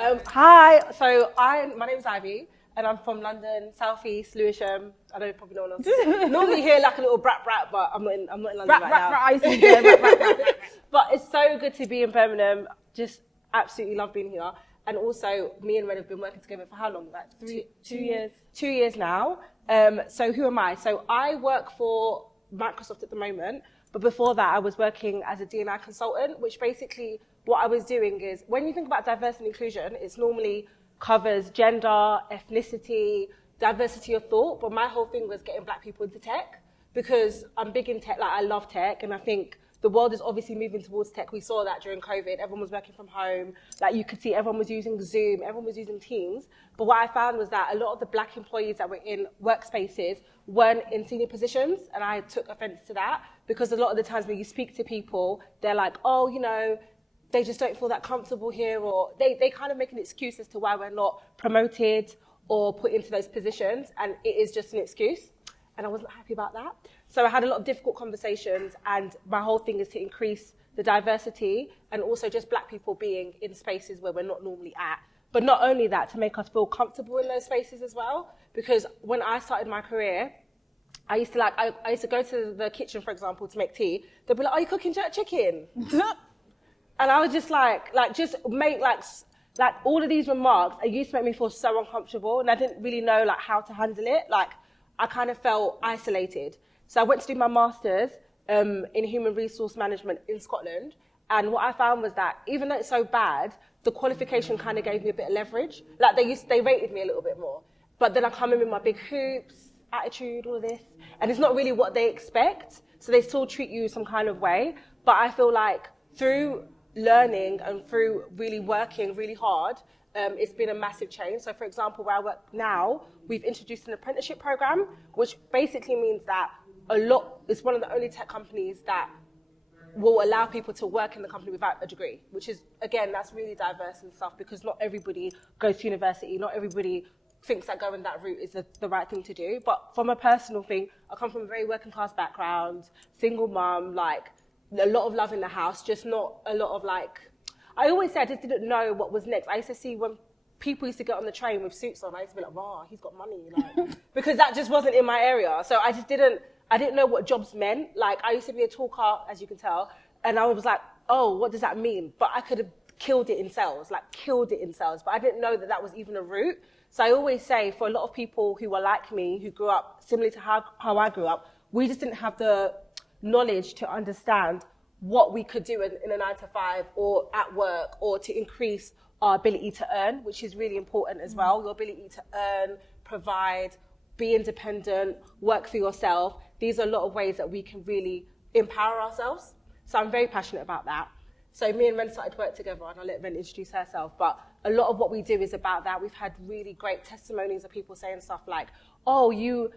Hi, so my name's Ivy, and I'm from London, South East, Lewisham. I don't probably know what else. Normally hear like a little brat, but I'm not in London right now. I see there. But it's so good to be in Birmingham. Just absolutely love being here. And also, me and Red have been working together for how long? Like 2 years. 2 years now. So who am I? So I work for Microsoft at the moment, but before that I was working as a D&I consultant, which basically what I was doing is, when you think about diversity and inclusion, it's normally covers gender, ethnicity, diversity of thought, but my whole thing was getting black people into tech, because I'm big in tech, like I love tech, and I think the world is obviously moving towards tech. We saw that during COVID. Everyone was working from home. Like you could see everyone was using Zoom, everyone was using Teams. But what I found was that a lot of the black employees that were in workspaces weren't in senior positions. And I took offense to that, because a lot of the times when you speak to people, they're like, oh, you know, they just don't feel that comfortable here, or they kind of make an excuse as to why we're not promoted or put into those positions. And it is just an excuse. And I wasn't happy about that. So I had a lot of difficult conversations, and my whole thing is to increase the diversity and also just black people being in spaces where we're not normally at. But not only that, to make us feel comfortable in those spaces as well. Because when I started my career, I used to go to the kitchen, for example, to make tea. They'd be like, are you cooking jerk chicken? And I was just just make all of these remarks. It used to make me feel so uncomfortable, and I didn't really know how to handle it. I kind of felt isolated. So I went to do my master's in human resource management in Scotland. And what I found was that even though it's so bad, the qualification kind of gave me a bit of leverage. They rated me a little bit more. But then I come in with my big hoops, attitude, all of this. And it's not really what they expect. So they still treat you some kind of way. But I feel like through learning and through really working really hard, it's been a massive change. So for example, where I work now, we've introduced an apprenticeship program, which basically means that it's one of the only tech companies that will allow people to work in the company without a degree, which is, again, that's really diverse and stuff, because not everybody goes to university, not everybody thinks that going that route is the right thing to do. But from a personal thing, I come from a very working class background, single mum, a lot of love in the house, just not a lot of I always say I just didn't know what was next. I used to see when people used to get on the train with suits on, I used to be like, wow, he's got money, because that just wasn't in my area. So I didn't know what jobs meant. I used to be a talker, as you can tell, and I was like, oh, what does that mean? But I could have killed it in sales, but I didn't know that that was even a route. So I always say, for a lot of people who were like me, who grew up similarly to how I grew up, we just didn't have the knowledge to understand what we could do in a 9-to-5 or at work, or to increase our ability to earn, which is really important as well. Your ability to earn, provide, be independent, work for yourself. These are a lot of ways that we can really empower ourselves. So I'm very passionate about that. So me and Ren started to work together, and I'll let Ren introduce herself. But a lot of what we do is about that. We've had really great testimonies of people saying stuff like, oh, you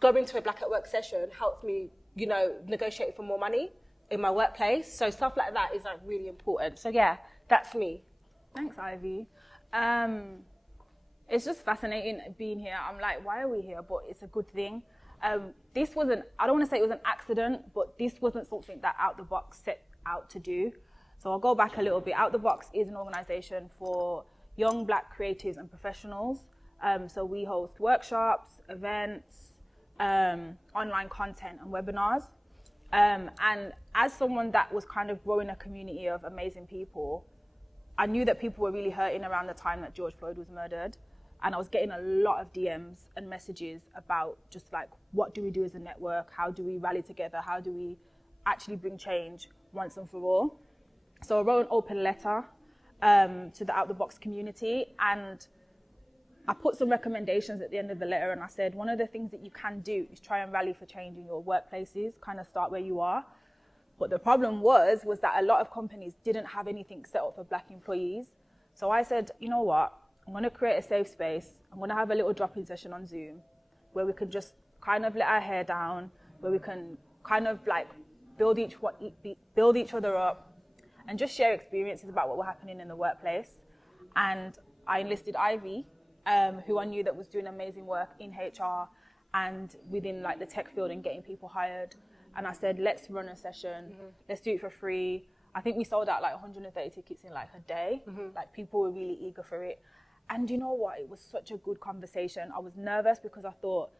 going to a Black at Work session helped me, negotiate for more money in my workplace. So stuff like that is really important. So yeah, that's me. Thanks, Ivy. It's just fascinating being here. I'm like, why are we here? But it's a good thing. This wasn't, I don't want to say it was an accident, but this wasn't something that Out the Box set out to do. So I'll go back a little bit. Out the Box is an organization for young black creatives and professionals. So we host workshops, events, online content and webinars. And as someone that was kind of growing a community of amazing people, I knew that people were really hurting around the time that George Floyd was murdered. And I was getting a lot of DMs and messages about just what do we do as a network? How do we rally together? How do we actually bring change once and for all? So I wrote an open letter to the Out the Box community, and I put some recommendations at the end of the letter, and I said, one of the things that you can do is try and rally for change in your workplaces, kind of start where you are. But the problem was that a lot of companies didn't have anything set up for black employees. So I said, you know what? I'm going to create a safe space. I'm going to have a little drop-in session on Zoom where we can just kind of let our hair down, where we can kind of build each other up and just share experiences about what were happening in the workplace. And I enlisted Ivy, who I knew that was doing amazing work in HR and within the tech field and getting people hired. And I said, let's run a session. Let's do it for free. I think we sold out like 130 tickets in like a day. Like people were really eager for it. And you know what? It was such a good conversation. I was nervous because I thought,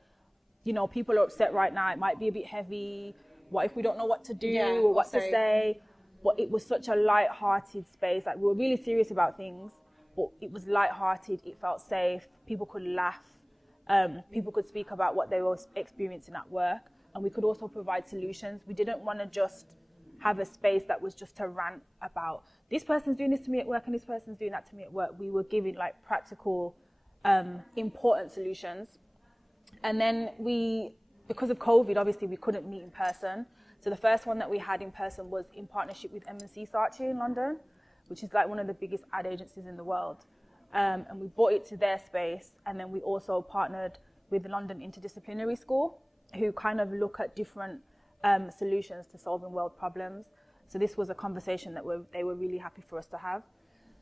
you know, people are upset right now. It might be a bit heavy. What if we don't know what to do or what to say? But it was such a light-hearted space. Like we were really serious about things, but it was light-hearted. It felt safe. People could laugh. People could speak about what they were experiencing at work. And we could also provide solutions. We didn't want to just have a space that was just to rant about this person's doing this to me at work and this person's doing that to me at work. We were giving like practical, important solutions. And then because of COVID, obviously we couldn't meet in person. So the first one that we had in person was in partnership with M&C Saatchi in London, which is like one of the biggest ad agencies in the world. And we brought it to their space. And then we also partnered with the London Interdisciplinary School, who kind of look at different solutions to solving world problems. So this was a conversation that they were really happy for us to have.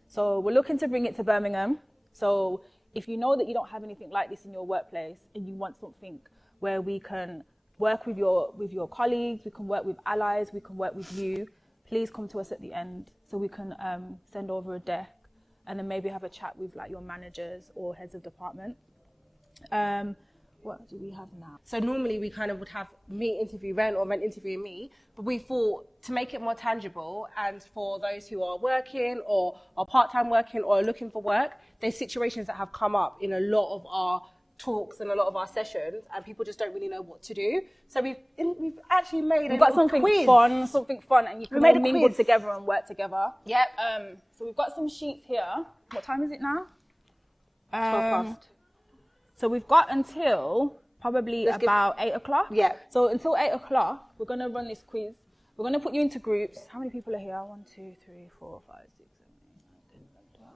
So we're looking to bring it to Birmingham. So if you know that you don't have anything like this in your workplace and you want something where we can work with your colleagues, we can work with allies, we can work with you, please come to us at the end so we can send over a deck and then maybe have a chat with like your managers or heads of department. What do we have now? So normally we kind of would have me interview Ren or Ren interviewing me, but we thought to make it more tangible and for those who are working or are part-time working or are looking for work, there's situations that have come up in a lot of our talks and a lot of our sessions and people just don't really know what to do. So we've actually made we've got something quiz. something fun and you can all mingle together and work together. Yep. So we've got some sheets here. What time is it now? 12 past. So we've got until probably about 8 o'clock. Yeah. So until 8 o'clock, we're going to run this quiz. We're going to put you into groups. How many people are here? 1, 2, 3, 4, 5, 6, 7, 8, 9, 10, 11, 12.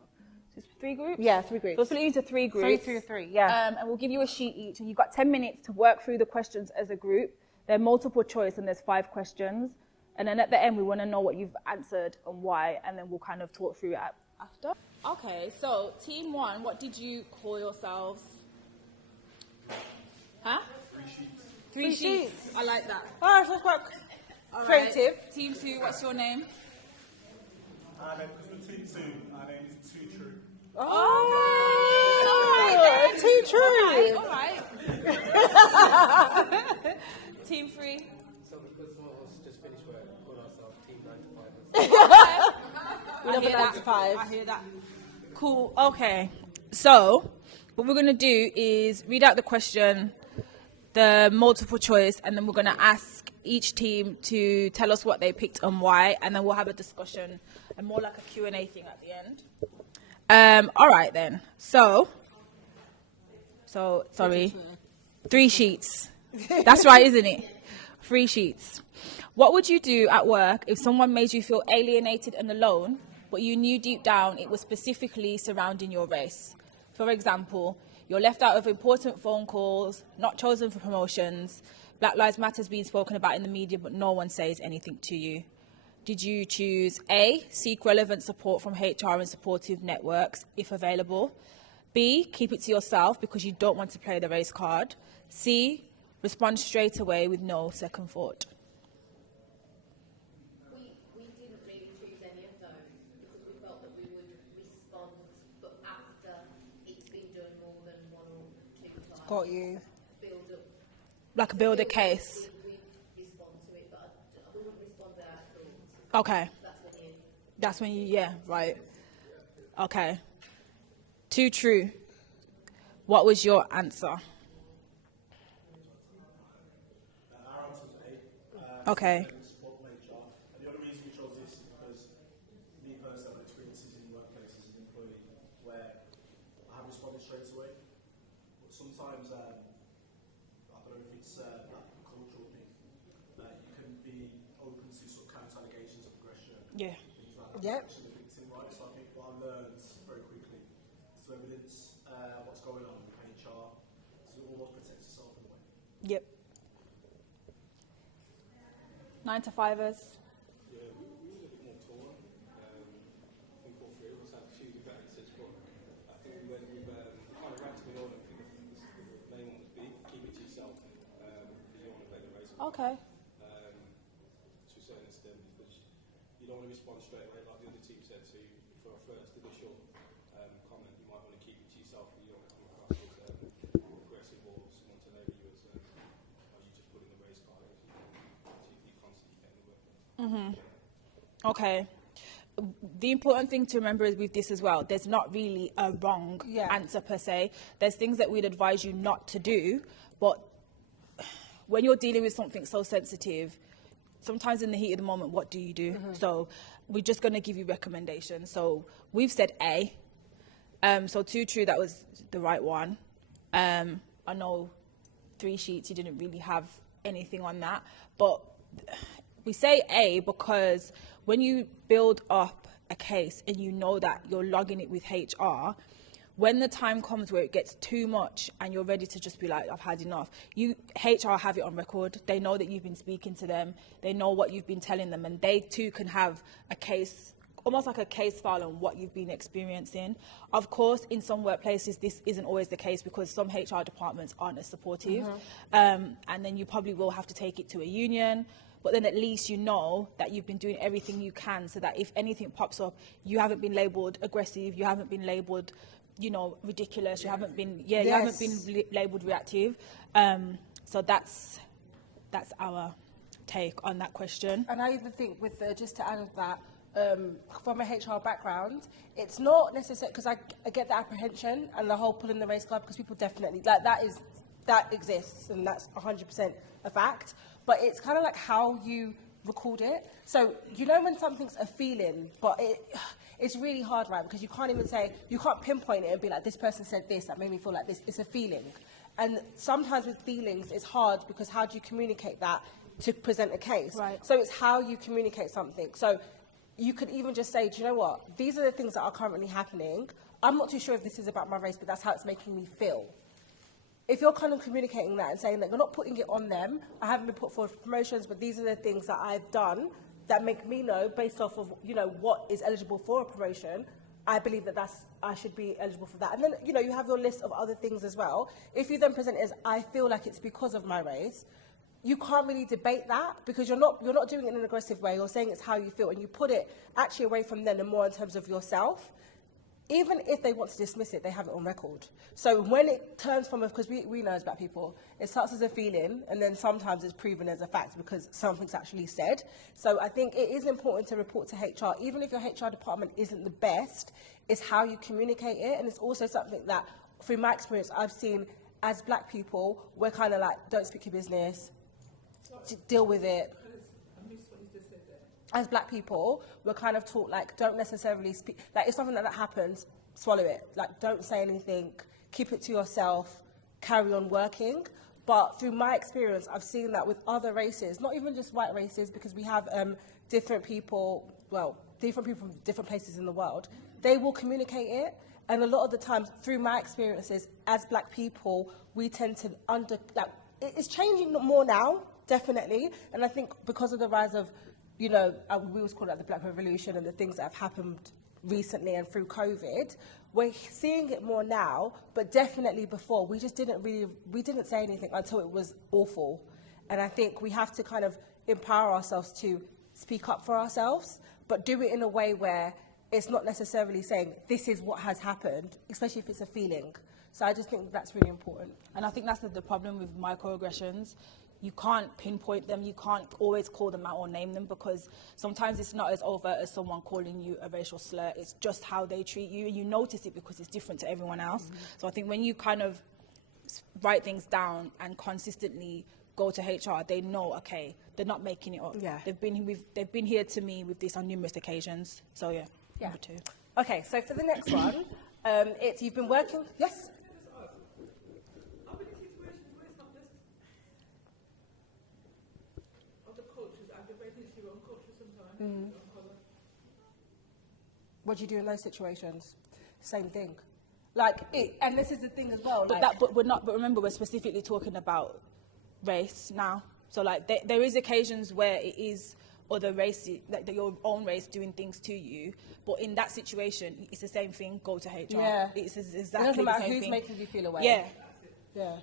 So it's 3 groups? Yeah, 3 groups. So we'll split you into 3 groups. 3, yeah. And we'll give you a sheet each. And you've got 10 minutes to work through the questions as a group. They're multiple choice and there's 5 questions. And then at the end, we want to know what you've answered and why. And then we'll kind of talk through it after. Okay, so team 1, what did you call yourselves? Huh? 3 sheets. 3 sheets. I like that. Oh, that's quite creative. Right. Team 2, what's your name? Because we're team 2, our name is Too True. Oh, Too True. All right. Team 3. So because some of us just finished work, we call ourselves Team 9 to 5. We love a 9 to 5. I hear that. Cool. Okay. So what we're going to do is read out the question, the multiple choice, and then we're going to ask each team to tell us what they picked and why, and then we'll have a discussion and more like a Q&A thing at the end. All right then. So sorry. 3 sheets. That's right, isn't it? 3 sheets. What would you do at work if someone made you feel alienated and alone, but you knew deep down it was specifically surrounding your race? For example, you're left out of important phone calls, not chosen for promotions, Black Lives Matter is being spoken about in the media, but no one says anything to you. Did you choose A, seek relevant support from HR and supportive networks, if available? B, keep it to yourself because you don't want to play the race card? C, respond straight away with no second thought? We didn't really choose any of those because we felt that we would respond, but after it's been done more than 1 or 2 times. Got you. Build up. Like build a case. We respond to it, but I wouldn't respond to our thoughts. Okay. That's when you, yeah, right. Okay. Too true. What was your answer? Our answer was A. Okay. Support from HR. And the only reason we chose this is because me personally have experiences in workplaces as an employee where I have responded straight away. But sometimes, I don't know if it's a cultural thing, you can be open to sort of counter allegations of aggression. Yeah. Things like that. Yep. The victim, right? So I think what I learned very quickly is to evidence what's going on with HR to almost protect yourself in a way. Yep. 9 to 5ers. Yeah, we were a bit more torn. I think all 3 of us had a few different answers, but I think when we've kind of ranked me on, I think the main one was B, keep it to yourself, because you don't want to play the race. Okay. To a certain extent, because, you don't want to respond straight away like the other team said. So for a first initial comment, you might want to keep it to yourself, but you don't come across as aggressive or someone to label you as you just put in the race card. So you constantly get in the workplace. Okay. The important thing to remember is with this as well, there's not really a wrong answer per se. There's things that we'd advise you not to do, but when you're dealing with something so sensitive, sometimes in the heat of the moment, what do you do? So we're just going to give you recommendations. So we've said A. So 2 true, that was the right one. I know 3 sheets, you didn't really have anything on that, but we say A because when you build up a case and you know that you're logging it with HR, when the time comes where it gets too much and you're ready to just be like, I've had enough, HR have it on record. They know that you've been speaking to them. They know what you've been telling them, and they too can have a case, almost like a case file on what you've been experiencing. Of course, in some workplaces, this isn't always the case because some HR departments aren't as supportive. And then you probably will have to take it to a union. But then at least you know that you've been doing everything you can so that if anything pops up, you haven't been labelled aggressive, you haven't been labelled, ridiculous, you haven't been, you haven't been labelled reactive. So that's our take on that question. And I even think with just to add to that, from a HR background, it's not necessary, because I get the apprehension and the whole pulling the race card, because people definitely, that exists and that's 100% a fact. But it's kind of like how you record it. So, when something's a feeling, but it's really hard, right? Because you can't even say, you can't pinpoint it and be like, this person said this, that made me feel like this. It's a feeling. And sometimes with feelings, it's hard because how do you communicate that to present a case? Right. So it's how you communicate something. So you could even just say, do you know what? These are the things that are currently happening. I'm not too sure if this is about my race, but that's how it's making me feel. If you're kind of communicating that and saying that you're not putting it on them, I haven't been put forward for promotions, but these are the things that I've done that make me know, based off of, what is eligible for a promotion, I believe that I should be eligible for that. And then, you have your list of other things as well. If you then present it as, I feel like it's because of my race, you can't really debate that because you're not doing it in an aggressive way. You're saying it's how you feel, and you put it actually away from them and more in terms of yourself. Even if they want to dismiss it, they have it on record. So when it turns from, because we know as black people, it starts as a feeling and then sometimes it's proven as a fact because something's actually said. So I think it is important to report to HR, even if your HR department isn't the best, it's how you communicate it. And it's also something that, through my experience, I've seen as black people, we're kind of like, don't speak your business, deal with it. As black people, we're kind of taught, like, don't necessarily speak. Like, if something like that happens, swallow it. Like, don't say anything. Keep it to yourself. Carry on working. But through my experience, I've seen that with other races, not even just white races, because we have different people from different places in the world. They will communicate it. And a lot of the times, through my experiences, as black people, we tend to it's changing more now, definitely. And I think because of the rise of, we always call it the Black Revolution and the things that have happened recently and through COVID, we're seeing it more now, but definitely before, we didn't say anything until it was awful. And I think we have to kind of empower ourselves to speak up for ourselves, but do it in a way where it's not necessarily saying, this is what has happened, especially if it's a feeling. So I just think that's really important. And I think that's the problem with microaggressions. You can't pinpoint them, you can't always call them out or name them, because sometimes it's not as overt as someone calling you a racial slur. It's just how they treat you, and you notice it because it's different to everyone else. So I think when you kind of write things down and consistently go to HR, they know, okay, they're not making it up. Yeah. They've been here to me with this on numerous occasions. So yeah. Number 2. Okay, so for the next one, it's you've been working. Yes. What do you do in those situations? Same thing. And this is the thing as well. But remember, we're specifically talking about race now. So there is occasions where it is other race, like your own race doing things to you, but in that situation, it's the same thing. Go to HR. Yeah. It's exactly it doesn't matter the same who's thing. making you feel away. Yeah. Yeah.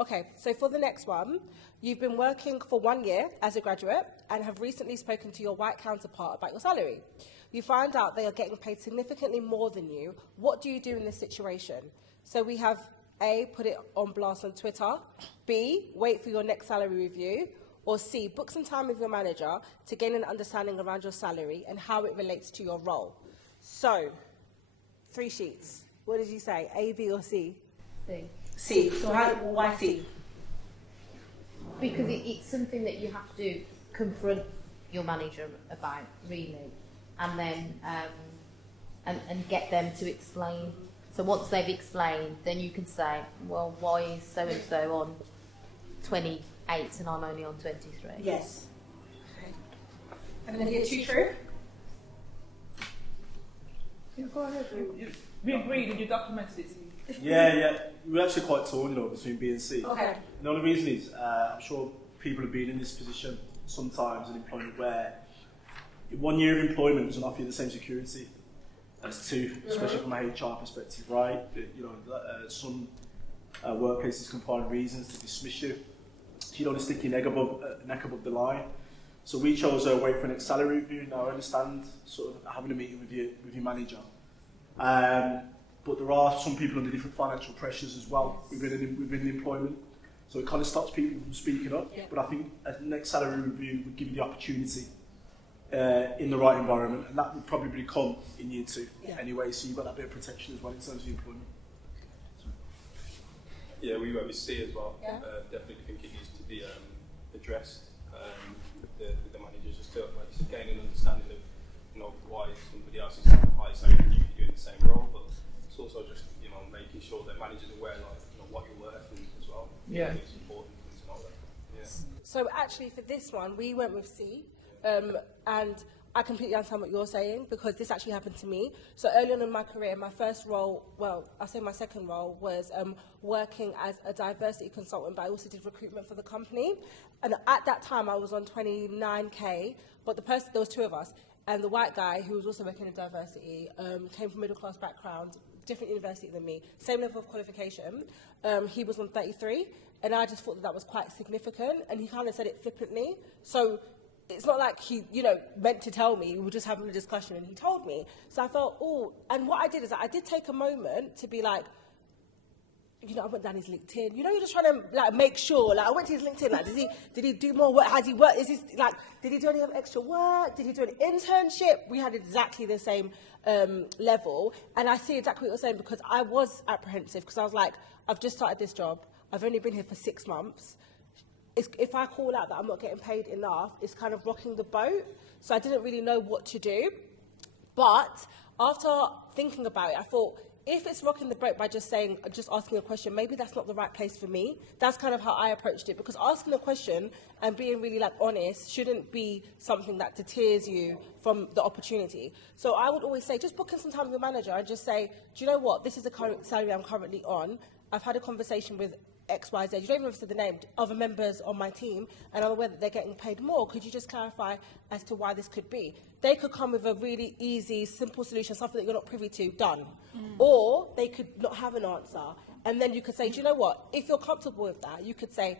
Okay, so for the next one, you've been working for 1 year as a graduate and have recently spoken to your white counterpart about your salary. You find out they are getting paid significantly more than you. What do you do in this situation? So we have A, put it on blast on Twitter, B, wait for your next salary review, or C, book some time with your manager to gain an understanding around your salary and how it relates to your role. So, 3 sheets. What did you say, A, B, or C? C. C. So why C? Because it's something that you have to confront your manager about, really, and then and get them to explain. So once they've explained, then you can say, well, why is so-and-so on 28 and I'm only on 23? Yes. Okay. And then get 2 true? Yeah, go ahead. We agreed and you documented it. Yeah. We're actually quite torn, between B and C. Okay. The only reason is, I'm sure people have been in this position sometimes in employment where 1 year of employment doesn't offer you the same security as 2, especially from a HR perspective, right? Some workplaces can find reasons to dismiss you. You don't stick your neck above the line. So we chose to wait for an next salary review. Now I understand sort of having a meeting with your manager. But there are some people under different financial pressures as well within employment. So it kind of stops people from speaking up. Yeah. But I think a next salary review would give you the opportunity in the right environment, and that would probably come in year 2 anyway. So you've got that bit of protection as well in terms of employment. Yeah, we went with C as well. Yeah. Definitely think it needs to be addressed with the managers, just to gain an understanding of why somebody else is high salary and you're doing the same role, but it's also just making sure that managers are aware what you're worth as well. Yeah, it's important to know that. Yeah. So actually for this one we went with C, and I completely understand what you're saying because this actually happened to me. So early on in my career, my first role, well, I say my second role, was working as a diversity consultant, but I also did recruitment for the company. And at that time, I was on 29k, but there was 2 of us. And the white guy, who was also working in diversity, came from middle-class background, different university than me, same level of qualification. He was on 33, and I just thought that was quite significant, and he kind of said it flippantly. So it's not like he, meant to tell me. We were just having a discussion and he told me. So I felt, and what I did is I did take a moment to be like, I went down his LinkedIn. You're just trying to make sure. I went to his LinkedIn. Did he do more work? Has he worked? Did he do any extra work? Did he do an internship? We had exactly the same level. And I see exactly what you're saying because I was apprehensive because I was like, I've just started this job. I've only been here for 6 months. If I call out that I'm not getting paid enough, it's kind of rocking the boat. So I didn't really know what to do. But after thinking about it, I thought, if it's rocking the boat by just asking a question, maybe that's not the right place for me. That's kind of how I approached it. Because asking a question and being really honest shouldn't be something that deters you from the opportunity. So I would always say, just book in some time with your manager and just say, do you know what? This is the current salary I'm currently on. I've had a conversation with XYZ, you don't even have to say the name, other members on my team, and I'm aware that they're getting paid more. Could you just clarify as to why this could be? They could come with a really easy, simple solution, something that you're not privy to, done. Or they could not have an answer. And then you could say, do you know what? If you're comfortable with that, you could say,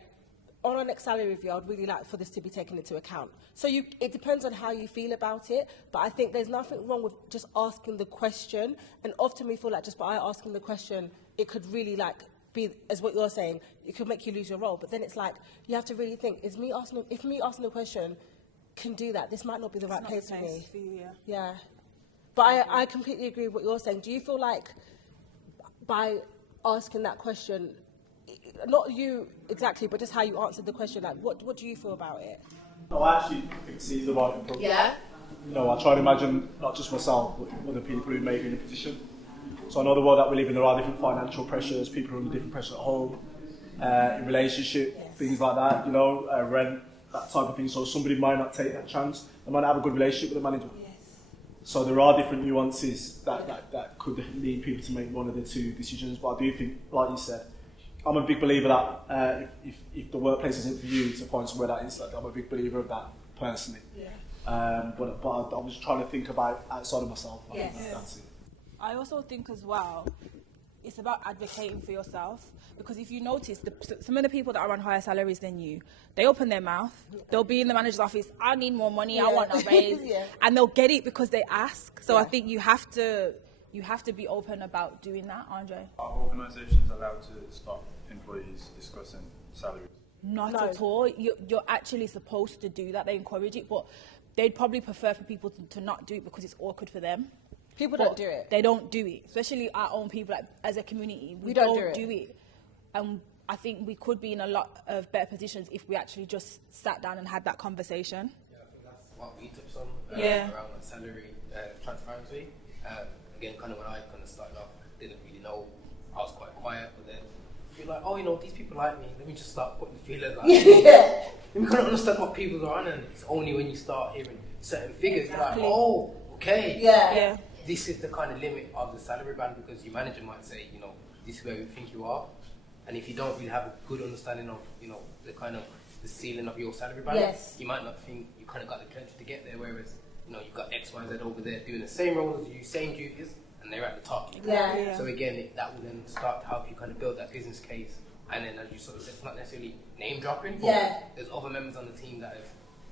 on our next salary review, I'd really like for this to be taken into account. So it depends on how you feel about it, but I think there's nothing wrong with just asking the question. And often we feel like just by asking the question, it could really be, as what you're saying, it could make you lose your role. But then it's you have to really think, if me asking the question can do that, this might not be the right place for me. For you, yeah. But I completely agree with what you're saying. Do you feel like by asking that question, not you exactly, but just how you answered the question, what do you feel about it? No, I actually think C is the right approach. Yeah? I try to imagine not just myself, but other people who may be in a position. So I know the world that we live in, there are different financial pressures, people are under different pressure at home, in relationship, things like that, rent, that type of thing. So somebody might not take that chance. They might not have a good relationship with the manager. Yes. So there are different nuances that could lead people to make one of the 2 decisions. But I do think, like you said, I'm a big believer that if the workplace isn't for you, to find somewhere that is. I'm a big believer of that personally. Yeah. But I was trying to think about outside of myself. Yes. That's it. I also think as well, it's about advocating for yourself, because if you notice, some of the people that are on higher salaries than you, they open their mouth, they'll be in the manager's office, I need more money, I want a raise, and they'll get it because they ask. So I think you have to be open about doing that, Andre. Are organisations allowed to stop employees discussing salaries? Not at all. You're actually supposed to do that. They encourage it, but they'd probably prefer for people to not do it because it's awkward for them. People don't do it. They don't do it, especially our own people. Like, as a community, we don't do it. And I think we could be in a lot of better positions if we actually just sat down and had that conversation. Yeah, I think that's what we touched on around like salary transparency. Again, kind of when I kind of started off, didn't really know. I was quite quiet, but then you're like, oh, you know, these people like me. Let me just start putting feelers out. Let me kind of understand what people are on, and it's only when you start hearing certain figures, you're like, oh, okay, this is the kind of limit of the salary band, because your manager might say, you know, this is where we think you are, and if you don't really have a good understanding of, you know, the kind of the ceiling of your salary band, you might not think you kind of got the potential to get there, whereas, you know, you've got X, Y, Z over there doing the same role as you, same duties, and they're at the top. So again, that will then start to help you kind of build that business case. And then, as you sort of said, it's not necessarily name dropping, but there's other members on the team that have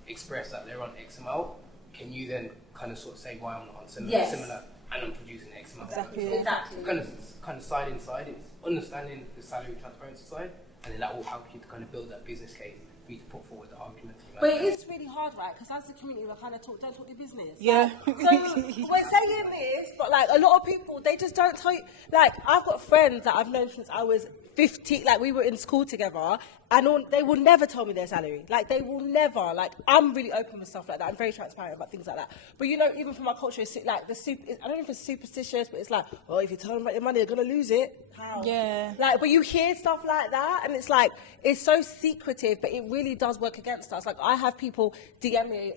expressed that they're on X amount. Can you then kind of sort of say why I'm not on similar, and I'm producing X amount? Exactly. Kind of side inside, it's understanding the salary transparency side, and then that will help you to kind of build that business case for you to put forward the argument. But it is really hard, right? Because as a community, we kind of don't talk your business. Yeah. So we're saying this, but like a lot of people, they just don't tell you. Like, I've got friends that I've known since I was 15, like we were in school together, and they will never tell me their salary. Like, they will never. Like, I'm really open with stuff like that. I'm very transparent about things like that. But you know, even from our culture, it's like I don't know if it's superstitious, but it's like, oh, if you tell them about your money, they're gonna lose it. How? Yeah. Like, but you hear stuff like that, and it's like, it's so secretive, but it really does work against us. Like, I have people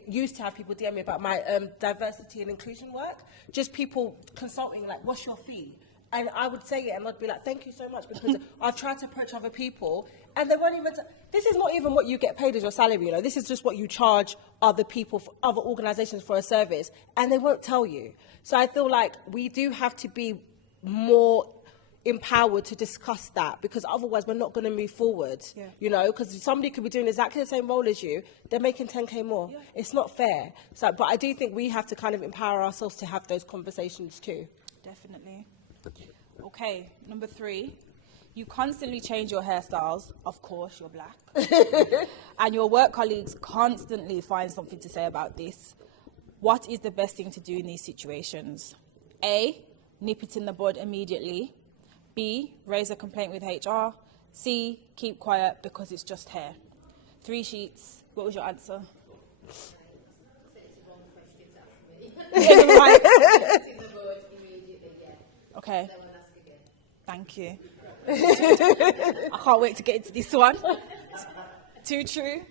used to have people DM me about my diversity and inclusion work. Just people consulting, like, what's your fee? And I would say it, and I'd be like, thank you so much, because I've tried to approach other people, and they won't even, this is not even what you get paid as your salary, you know, this is just what you charge other people, other organisations for a service, and they won't tell you. So I feel like we do have to be more empowered to discuss that, because otherwise we're not going to move forward, you know, because somebody could be doing exactly the same role as you, they're making 10k more. It's not fair. So, but I do think we have to kind of empower ourselves to have those conversations too. Definitely. Okay, number 3, you constantly change your hairstyles. Of course, you're black. And your work colleagues constantly find something to say about this. What is the best thing to do in these situations? A, nip it in the bud immediately. B, raise a complaint with HR. C, keep quiet because it's just hair. 3 sheets. What was your answer? Okay. Thank you. I can't wait to get into this one. Too true.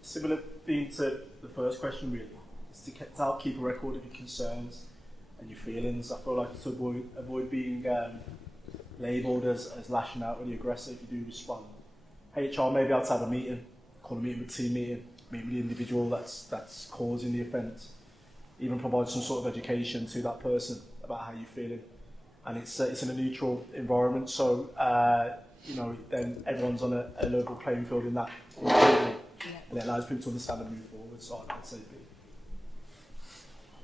Similar thing to the first question, really, is to help keep a record of your concerns and your feelings. I feel like it's to avoid being labelled as lashing out when you're aggressive. You do respond. HR maybe I'll have a meeting, call a meeting with team meet with the individual that's causing the offence. Even provide some sort of education to that person about how you're feeling. And it's in a neutral environment, so you know, then everyone's on a level playing field in that, and it allows people to understand and move forward. So I'd say B.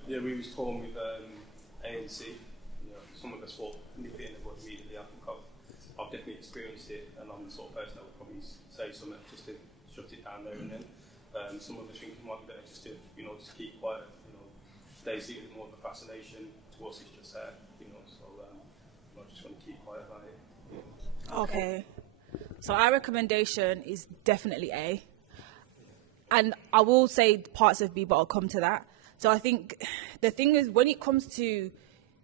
Yeah, we was torn with A and C. You know, some of us thought nip it in the bud immediately. I think I've definitely experienced it, and I'm the sort of person that would probably say something just to shut it down there and then. Some of us think it might be better just to, you know, just keep quiet. You know, they see it as more of a fascination. To us, it's just hair. You know, so I just want to keep quiet about it. You know. Okay. So our recommendation is definitely A. And I will say parts of B, but I'll come to that. So I think the thing is, when it comes to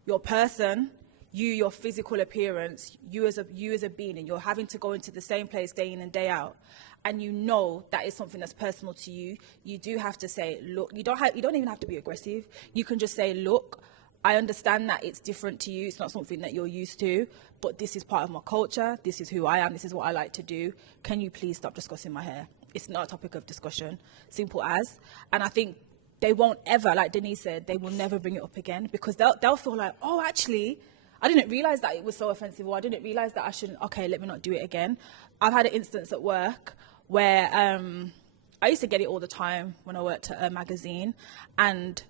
your person, your physical appearance, you as a being, and you're having to go into the same place day in and day out, and you know that is something that's personal to you, you do have to say, look, you don't even have to be aggressive. You can just say, look, I understand that it's different to you. It's not something that you're used to, but this is part of my culture. This is who I am. This is what I like to do. Can you please stop discussing my hair? It's not a topic of discussion. Simple as. And I think they won't ever, like Denise said, they will never bring it up again, because they'll feel like, oh, actually, I didn't realize that it was so offensive, or I didn't realize that I shouldn't, okay, let me not do it again. I've had an instance at work where I used to get it all the time when I worked at a magazine, and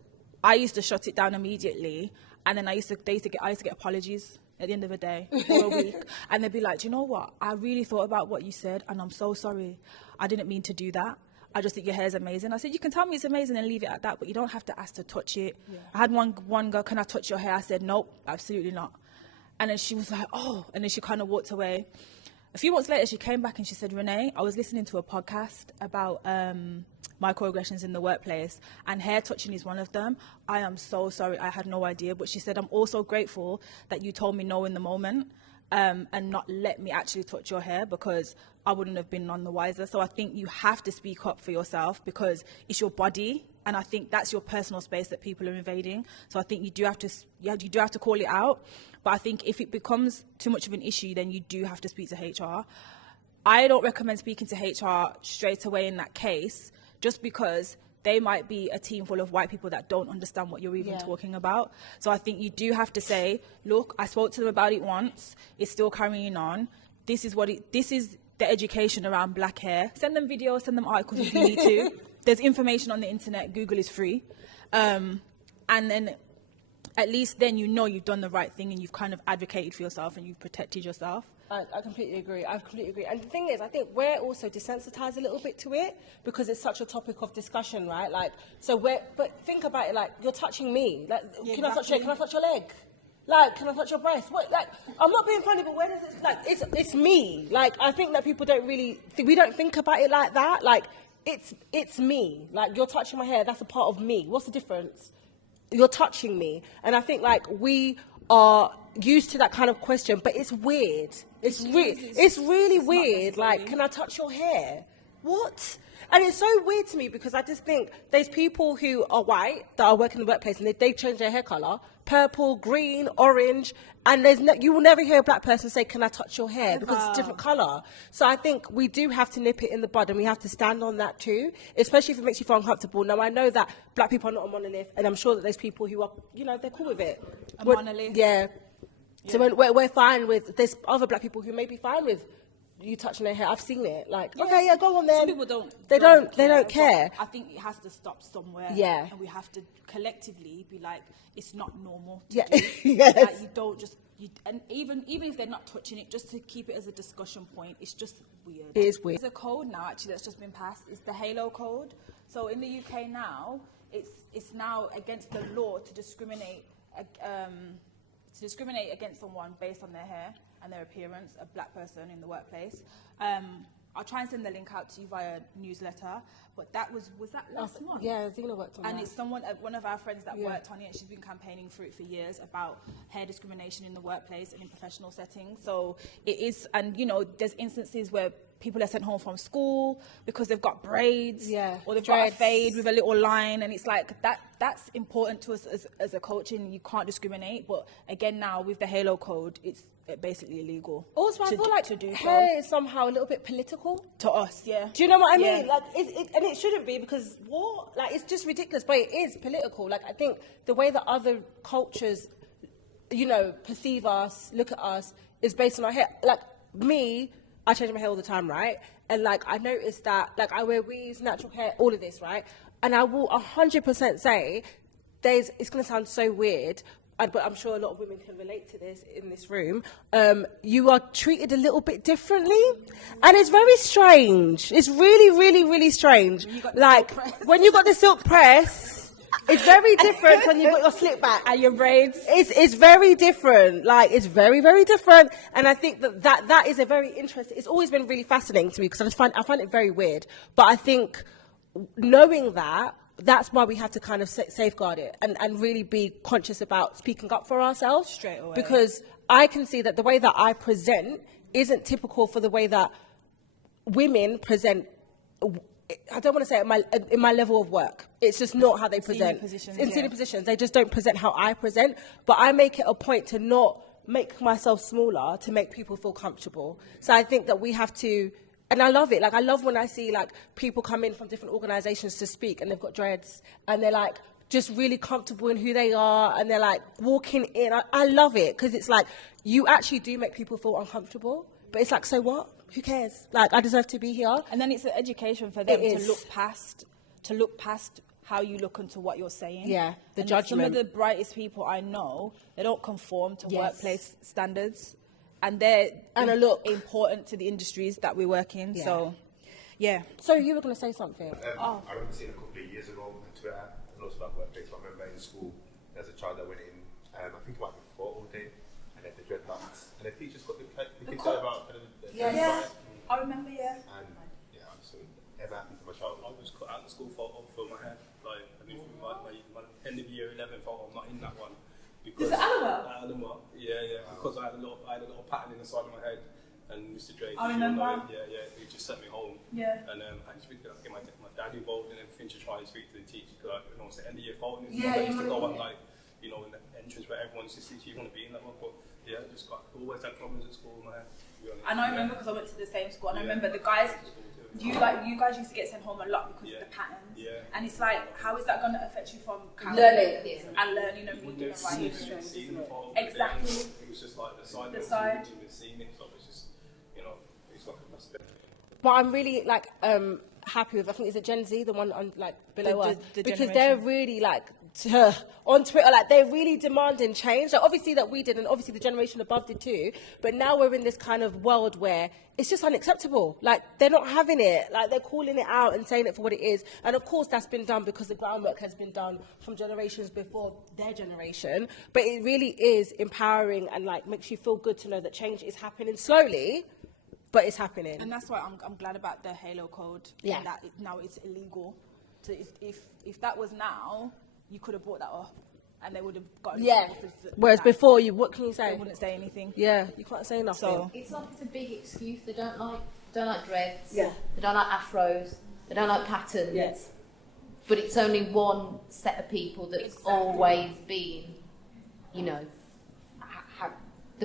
I used to shut it down immediately, and then I used to get apologies at the end of the day for a week, and they'd be like, do you know what? I really thought about what you said, and I'm so sorry. I didn't mean to do that. I just think your hair is amazing. I said, you can tell me it's amazing and leave it at that, but you don't have to ask to touch it. Yeah. I had one girl, can I touch your hair? I said, nope, absolutely not. And then she was like, oh, and then she kind of walked away. A few months later, she came back and she said, Renee, I was listening to a podcast about microaggressions in the workplace, and hair touching is one of them. I am so sorry, I had no idea. But she said, I'm also grateful that you told me no in the moment, and not let me actually touch your hair, because I wouldn't have been none the wiser. So I think you have to speak up for yourself, because it's your body, and I think that's your personal space that people are invading. So I think you do have to call it out. But I think if it becomes too much of an issue, then you do have to speak to HR. I don't recommend speaking to HR straight away in that case, just because they might be a team full of white people that don't understand what you're even talking about. So I think you do have to say, look, I spoke to them about it once, it's still carrying on. This is the education around black hair. Send them videos, send them articles if you need to. There's information on the internet, Google is free. And then at least then you know you've done the right thing and you've kind of advocated for yourself and you've protected yourself. I completely agree. And the thing is, I think we're also desensitized a little bit to it because it's such a topic of discussion, right? Like, but think about it, like, you're touching me. Like, can I touch your leg? Like, can I touch your breast? What? Like, I'm not being funny, but where does it, like, it's me. Like, I think that people don't really, we don't think about it like that. Like, it's me. Like, you're touching my hair, that's a part of me. What's the difference? You're touching me. And I think, like, we are used to that kind of question, but it's weird. It's really weird. Like, can I touch your hair? What? And it's so weird to me because I just think there's people who are white that are working in the workplace and they change their hair colour, purple, green, orange, and you will never hear a black person say, can I touch your hair? Because it's a different colour. So I think we do have to nip it in the bud and we have to stand on that too, especially if it makes you feel uncomfortable. Now, I know that black people are not a monolith, and I'm sure that there's people who are, they're cool with it. Monolith? Yeah. So we're fine with, there's other black people who may be fine with you touching their hair. I've seen it. Like, okay, yeah, go on then. Some people don't. They don't care. I think it has to stop somewhere. Yeah. And we have to collectively be like, it's not normal. Yeah. Yes. Like, you don't just. And even if they're not touching it, just to keep it as a discussion point, it's just weird. It is weird. There's a code now actually that's just been passed. It's the Halo Code. So in the UK now, it's now against the law to discriminate against someone based on their hair and their appearance, a black person in the workplace. I'll try and send the link out to you via newsletter, but was that last month? Yeah, Zena worked on that. And it's one of our friends that worked on it, and she's been campaigning for it for years about hair discrimination in the workplace and in professional settings. So it is, and there's instances where people are sent home from school because they've got braids, or they've got a fade with a little line, and it's like that's important to us as a culture, and you can't discriminate. But again, now with the Halo Code, it's basically illegal. Also, I feel like to do hair is somehow a little bit political to us. Yeah. Do you know what I mean? Like, and it shouldn't be, because what? Like, it's just ridiculous. But it is political. Like, I think the way that other cultures, perceive us, look at us, is based on our hair. Like me, I change my hair all the time, right? And like, I noticed that, like, I wear weaves, natural hair, all of this, right? And I will 100% say, it's going to sound so weird, but I'm sure a lot of women can relate to this in this room. You are treated a little bit differently, and it's very strange. It's really, really, really strange. Like, when you got the silk press, it's very different when you've got your slip back and your braids. It's very different. Like, it's very, very different. And I think that is a very interesting. It's always been really fascinating to me because I find it very weird. But I think knowing that's why we have to kind of safeguard it and really be conscious about speaking up for ourselves straight away. Because I can see that the way that I present isn't typical for the way that women present. I don't want to say in my level of work. It's just not how they present. In senior positions, they just don't present how I present. But I make it a point to not make myself smaller to make people feel comfortable. So I think that we have to, and I love it. Like, I love when I see like people come in from different organisations to speak and they've got dreads and they're like just really comfortable in who they are, and they're like walking in. I love it, because it's like you actually do make people feel uncomfortable, but it's like, so what? Who cares? Like, I deserve to be here. And then it's an education for them to look past how you look into what you're saying. Yeah, the and judgment. Some of the brightest people I know, they don't conform to workplace standards, and they're important to the industries that we work in. Yeah. So, yeah. So you were going to say something? I remember seeing a couple of years ago on Twitter, and also about workplace. I remember in school, there's a child that went in, I think it might be photo day, and they had the dreadlocks, and the teachers got the kids out about I remember, yeah. And yeah, so ever happened to my child? I was cut out the school photo for my hair. Like, I mean, my end of year 11 photo, I'm not in that one. Because Is it animal? Animal, yeah. Because I had a little pattern in the side of my head, and Mr. Drake. I remember. He just sent me home. Yeah. And I just get my dad involved and everything to try and speak to the teacher. Because it's the end of year photo. And I used to go on in the entrance where everyone's just you want to be in that one, but yeah, just always had problems at school, man. And I remember, because I went to the same school, and I remember the guys, you guys used to get sent home a lot because of the patterns. Yeah. And it's like, how is that going to affect you from learning and learning and reading and writing? Exactly. It was just like the side. The side. So it's just, it's like a must. But I'm really happy with, I think, is it Gen Z, the one on below us, because generation. they're really on Twitter, they're really demanding change. Obviously that we did, and obviously the generation above did too. But now we're in this kind of world where it's just unacceptable. They're not having it. They're calling it out and saying it for what it is. And of course that's been done because the groundwork has been done from generations before their generation. But it really is empowering and makes you feel good to know that change is happening slowly. But it's happening. And that's why I'm glad about the Halo Code. Yeah. And that now it's illegal. So if that was now, you could have brought that up, and they would have gotten. Yeah. Whereas before, what can you say? They wouldn't say anything. Yeah, you can't say nothing. So it's a big excuse. They don't like dreads. Yeah. They don't like afros. They don't like patterns. Yes. But it's only one set of people that's always been, the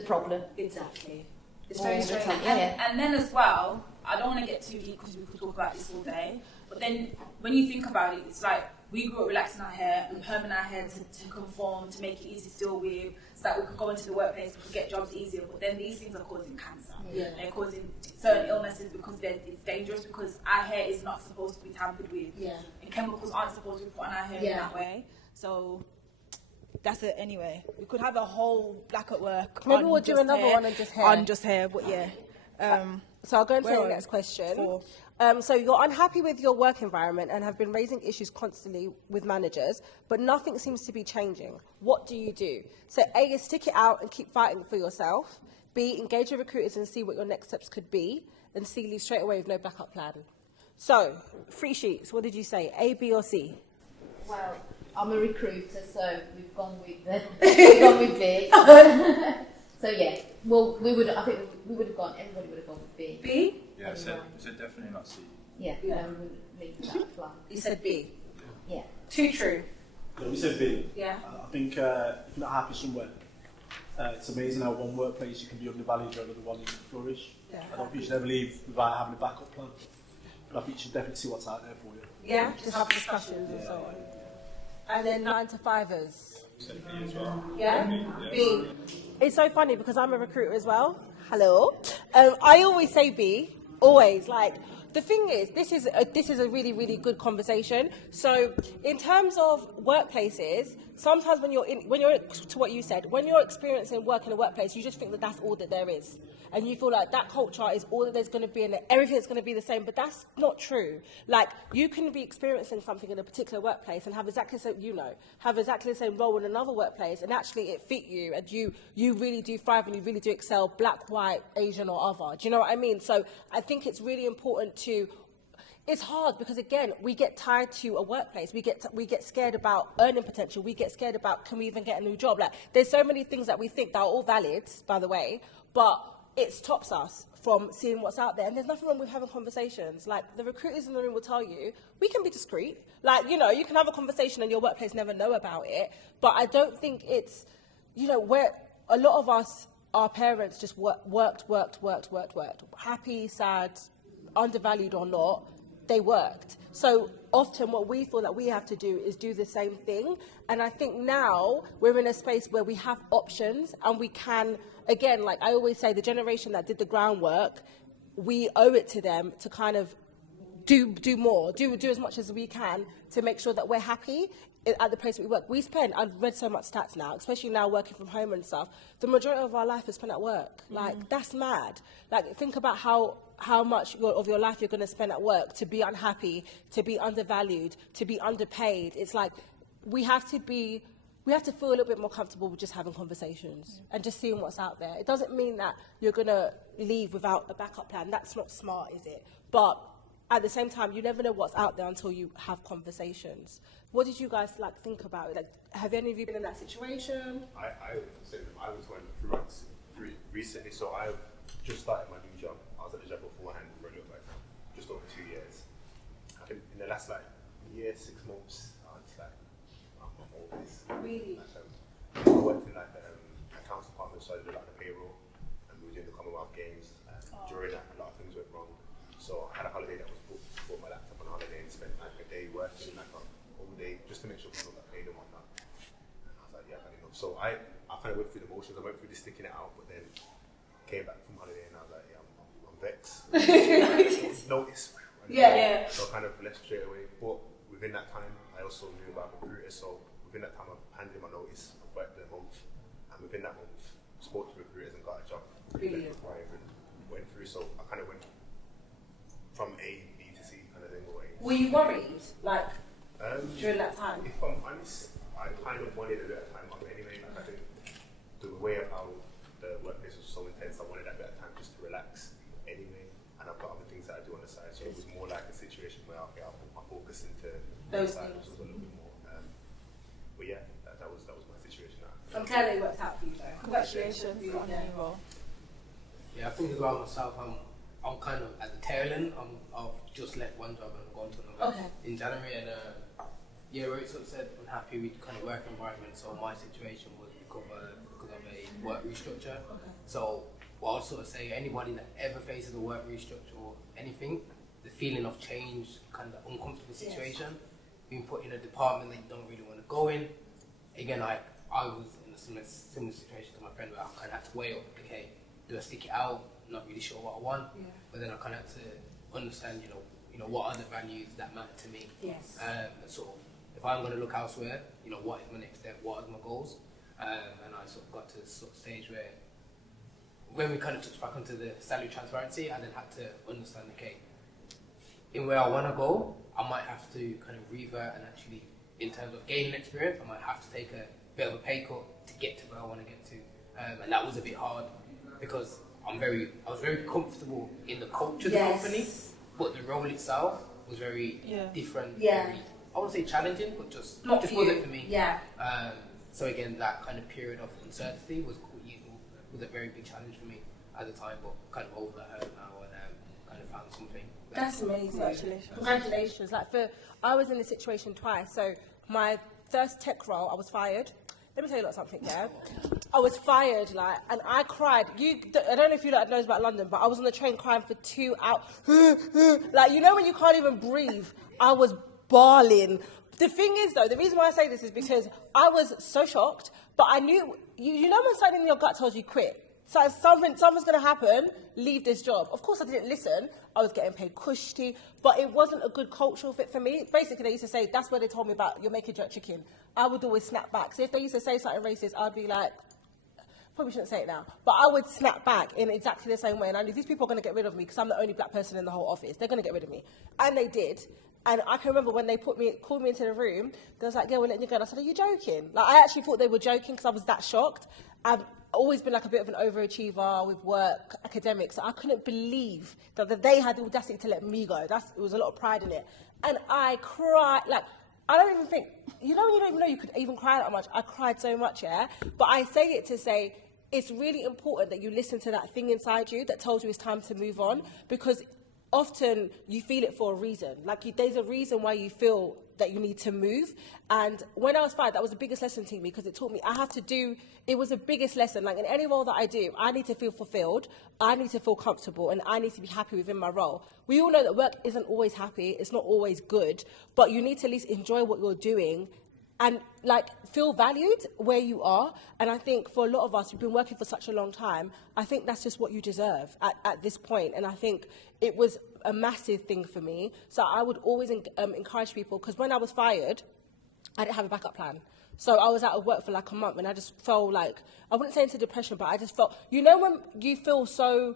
problem. Exactly. It's very strange. And then as well, I don't want to get too deep because we could talk about this all day. But then when you think about it, it's like we grew up relaxing our hair and perming our hair to conform, to make it easy to deal with, so that we could go into the workplace, we could get jobs easier. But then these things are causing cancer. Yeah. They're causing certain illnesses because it's dangerous, because our hair is not supposed to be tampered with. Yeah. And chemicals aren't supposed to be put on our hair in that way. So that's it anyway. We could have a whole Black at Work. Maybe we'll do another one on just hair. On just hair, but yeah. So I'll go into the next question. So you're unhappy with your work environment and have been raising issues constantly with managers, but nothing seems to be changing. What do you do? So A is stick it out and keep fighting for yourself. B, engage with recruiters and see what your next steps could be. And C, leave straight away with no backup plan. So, 3 sheets, what did you say? A, B or C? Well, I'm a recruiter, so we've gone with B. So yeah, well, I think we would have gone. Everybody would have gone with B. B? Yeah, I said definitely not C. Yeah, we wouldn't leave that plan. You said B. Yeah. Too true. Yeah, we said B. Yeah. I think if you're not happy somewhere, it's amazing how one workplace you can be undervalued and another one you can flourish. Yeah. I don't think you should ever leave without having a backup plan. But I think you should definitely see what's out there for you. Yeah, just have discussions and so on. And then 9 to 5ers. Said B as well. Yeah? B. It's so funny because I'm a recruiter as well. Hello. I always say B. Always. The thing is, this is a really, really good conversation. So, in terms of workplaces, sometimes when you're to what you said, when you're experiencing work in a workplace, you just think that that's all that there is, and you feel like that culture is all that there's going to be, and everything's going to be the same. But that's not true. You can be experiencing something in a particular workplace and have exactly the same role in another workplace, and actually it fit you, and you really do thrive and you really do excel, black, white, Asian, or other. Do you know what I mean? So I think it's really important to. It's hard because, again, we get tied to a workplace. We get scared about earning potential. We get scared about, can we even get a new job? There's so many things that we think that are all valid, by the way, but it stops us from seeing what's out there. And there's nothing wrong with having conversations. The recruiters in the room will tell you, we can be discreet. You can have a conversation and your workplace never know about it. But I don't think it's, where a lot of us, our parents just worked. Happy, sad, undervalued or not. they worked. So often what we feel that we have to do is do the same thing. And I think now we're in a space where we have options and we can, again, like I always say, the generation that did the groundwork, we owe it to them to kind of do more, do as much as we can to make sure that we're happy at the place we work. I've read so much stats now, especially now working from home and stuff, the majority of our life is spent at work. Like, that's mad. Like, think about how much of your life you're going to spend at work to be unhappy, to be undervalued, to be underpaid. It's like, we have to feel a little bit more comfortable with just having conversations and just seeing what's out there. It doesn't mean that you're going to leave without a backup plan. That's not smart, is it? But at the same time, you never know what's out there until you have conversations. What did you guys like think about it? Like, have any of you been in that situation? I was going through recently, so I've just started my new job. I was at the job beforehand for a little bit, just over 2 years. I think in the last year, 6 months, I was like, I'm over this. Really? I worked in accounts department, so I did the payroll, and we were doing the Commonwealth Games. During that, a lot of things went wrong. So I had a holiday that was booked, bought my laptop on holiday and spent a day working all day just to make sure people got paid and whatnot. And I was like, yeah, I've had enough. So I kind of went through the motions. I went through the sticking it out, but then came back from holiday and I was like, yeah, I'm vexed. Notice. Yeah. So I kind of left straight away. But within that time, I also knew about recruiters. So within that time, I handed in my notice. I worked a month. And within that month, spoke to recruiters and got a job. Brilliant. Went through. So I kind of went from A, B to C kind of thing away. Were you worried, like, during that time? If I'm honest, I kind of wanted a bit of time off anyway. Like, I think the way of how the workplace was so intense, I wanted a bit of time just to relax anyway. And I've got other things that I do on the side, so it was more like a situation where I'll put my focus into those side, things. which was a little bit more. But yeah, that was my situation. I'm glad it worked out for you though. Congratulations on your new role. Yeah, I think as well myself, I'm kind of at the tail end. I've just left one job and gone to another in January, and yeah, where it sort of said unhappy with kind of work environment. So my situation was because of a work restructure. So what I'd sort of say, anybody that ever faces a work restructure or anything, the feeling of change, kind of uncomfortable situation, being put in a department that you don't really want to go in. Again, I was in a similar situation to my friend where I kind of had to weigh up, okay, do I stick it out? Not really sure what I want, but then I kind of had to understand, you know, what are the values that matter to me. Yes. And sort of, if I'm going to look elsewhere, what is my next step? What are my goals? And I sort of got to this sort of stage where, when we kind of touched back onto the salary transparency, I then had to understand, okay, in where I want to go, I might have to kind of revert and actually, in terms of gaining experience, I might have to take a bit of a pay cut to get to where I want to get to. And that was a bit hard because I was very comfortable in the culture of the company, but the role itself was very different. Very, I wouldn't say challenging, but just wasn't for me. Yeah. So again, that kind of period of uncertainty was a very big challenge for me at the time, but kind of over that hurdle now and kind of found something. That's amazing. Congratulations. I was in this situation twice. So my first tech role, I was fired. Let me tell you something, yeah? I was fired, and I cried. I don't know if you knows about London, but I was on the train crying for 2 hours. When you can't even breathe, I was bawling. The thing is, though, the reason why I say this is because I was so shocked, but I knew, you know when something in your gut tells you quit? So something's going to happen, leave this job. Of course, I didn't listen. I was getting paid cushy, but it wasn't a good cultural fit for me. Basically, they used to say, that's where they told me about, you're making jerk chicken. I would always snap back. So if they used to say something racist, I'd be like, probably shouldn't say it now, but I would snap back in exactly the same way. And I knew these people are going to get rid of me because I'm the only black person in the whole office. They're going to get rid of me. And they did. And I can remember when they called me into the room, they was like, yeah, we're letting you go. And I said, are you joking? I actually thought they were joking because I was that shocked. I've always been a bit of an overachiever with work, academics. I couldn't believe that they had the audacity to let me go. It was a lot of pride in it. And I cried, I don't even think, when you don't even know you could even cry that much. I cried so much, yeah? But I say it to say, it's really important that you listen to that thing inside you that tells you it's time to move on, because often you feel it for a reason. There's a reason why you feel that you need to move. And when I was 5, that was the biggest lesson to me, because it taught me it was the biggest lesson. Like in any role that I do, I need to feel fulfilled, I need to feel comfortable, and I need to be happy within my role. We all know that work isn't always happy, it's not always good, but you need to at least enjoy what you're doing and like feel valued where you are. And I think for a lot of us who've been working for such a long time, I think that's just what you deserve at this point. And I think it was a massive thing for me. So I would always encourage people, because when I was fired, I didn't have a backup plan. So I was out of work for like a month, and I just felt like, I wouldn't say into depression, but I just felt, you know, when you feel so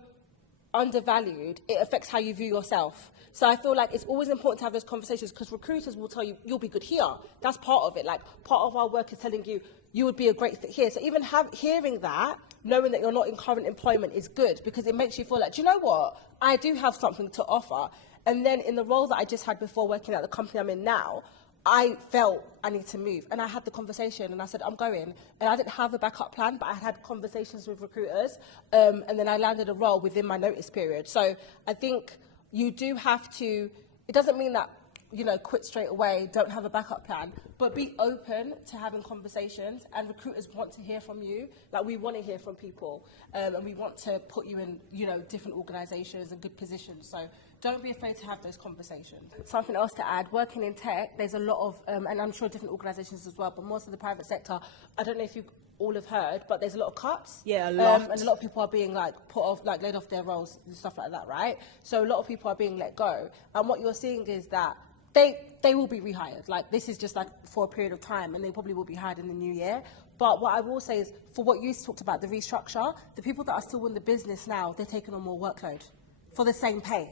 undervalued, it affects how you view yourself. So I feel like it's always important to have those conversations, because recruiters will tell you, you'll be good here. That's part of it. Like, part of our work is telling you, you would be a great fit here. So even hearing that, knowing that you're not in current employment is good, because it makes you feel like, do you know what? I do have something to offer. And then in the role that I just had before working at the company I'm in now, I felt I need to move. And I had the conversation and I said, I'm going. And I didn't have a backup plan, but I had conversations with recruiters. And then I landed a role within my notice period. So I think you do have to, it doesn't mean that, you know, quit straight away, don't have a backup plan, but be open to having conversations. And recruiters want to hear from you. Like, we want to hear from people. And we want to put you in, you know, different organisations and good positions. So don't be afraid to have those conversations. Something else to add, working in tech, there's a lot of, and I'm sure different organisations as well, but most of the private sector, I don't know if you all have heard, but there's a lot of cuts. Yeah, a lot. And a lot of people are being like put off, like laid off their roles and stuff like that, right? So a lot of people are being let go. And what you're seeing is that they will be rehired. Like, this is just like for a period of time, and they probably will be hired in the new year. But what I will say is, for what you talked about, the restructure, the people that are still in the business now, they're taking on more workload for the same pay.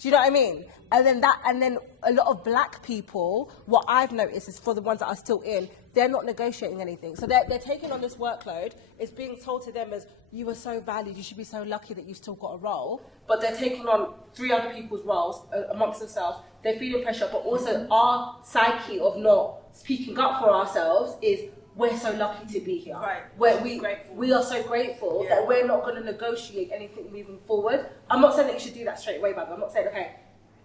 Do you know what I mean? And then a lot of black people, what I've noticed is, for the ones that are still in, they're not negotiating anything. So they're taking on this workload. It's being told to them as, you are so valued, you should be so lucky that you've still got a role. But they're taking on 3 other people's roles amongst themselves. They're feeling pressure, but also our psyche of not speaking up for ourselves is, we're so lucky to be here. Right. We are so grateful that we're not going to negotiate anything moving forward. I'm not saying that you should do that straight away, but I'm not saying, okay,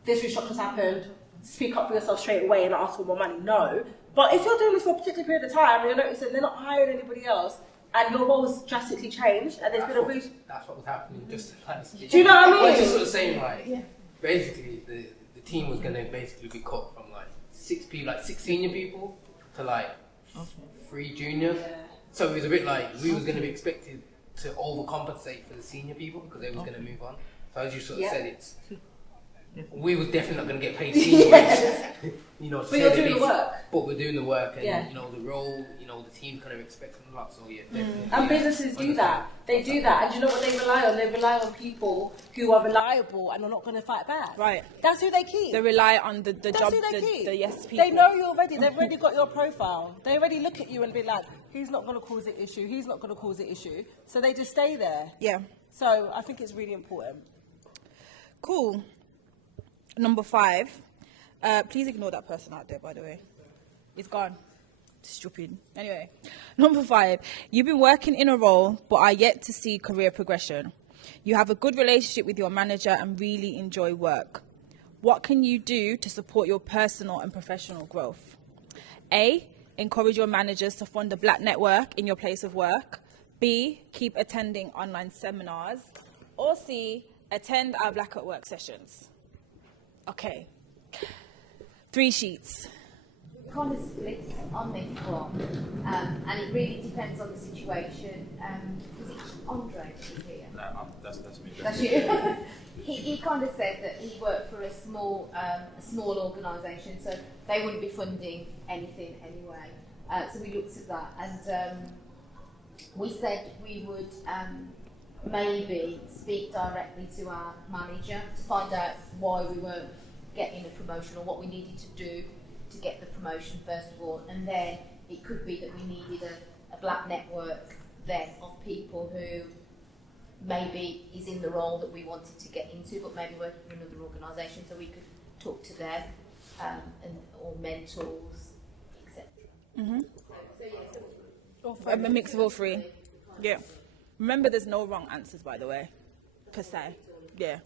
this restructure's happened, speak up for yourself straight away and ask for more money. No. But if you're doing this for a particular period of time and you're noticing they're not hiring anybody else, and your role's drastically changed, and there's been a That's what was happening. Just like, do you know what I mean? Well, just sort of saying, like, basically the team was going to basically be cut from like 6 people, like 6 senior people, to like 3 juniors. So it was a bit like we was going to be expected to overcompensate for the senior people, because they was going to move on. So as you sort of said, we were definitely not going to get paid senior wages. You know, but you're doing the work. But we're doing the work, and you know, the role, you know, the team kind of expecting a lot. So definitely. And businesses do that. They do that, and you know what they rely on? They rely on people who are reliable and are not going to fight back. Right. That's who they keep. They rely on the That's job, who they keep. the yes people. They know you already. They've already got your profile. They already look at you and be like, he's not going to cause an issue. He's not going to cause an issue. So they just stay there. Yeah. So I think it's really important. Cool. Number 5. Please ignore that person out there, by the way. It's gone. Stupid. Anyway, number 5. You've been working in a role but are yet to see career progression. You have a good relationship with your manager and really enjoy work. What can you do to support your personal and professional growth? A. Encourage your managers to fund a black network in your place of work. B. Keep attending online seminars. Or C. Attend our Black at Work sessions. Okay. 3 sheets. Kind of split on this one, and it really depends on the situation. Is it Andre here? No, that's me. That's you. he kind of said that he worked for a small organisation, so they wouldn't be funding anything anyway. So we looked at that, and we said we would maybe speak directly to our manager to find out why we weren't getting a promotion, or what we needed to do to get the promotion first of all, and then it could be that we needed a black network then of people who maybe is in the role that we wanted to get into, but maybe working for another organisation, so we could talk to them or mentors, etc. A mix of all 3. Yeah. Remember, there's no wrong answers, by the way, per se. Yeah.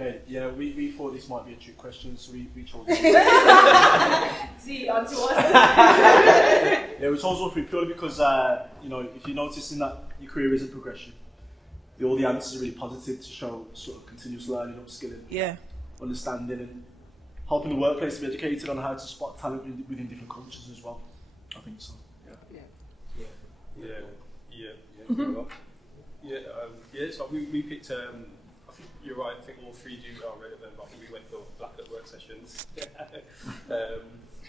Okay, yeah, we thought this might be a trick question, so we chose it. See, on to us. Yeah, we chose all three purely because, you know, if you're noticing that your career isn't progression, all the answers are really positive to show sort of continuous learning, upskilling, understanding, and helping the workplace to be educated on how to spot talent within different cultures as well. I think so. So we picked. I think you're right. I think all three are relevant, but I think we went for black at work sessions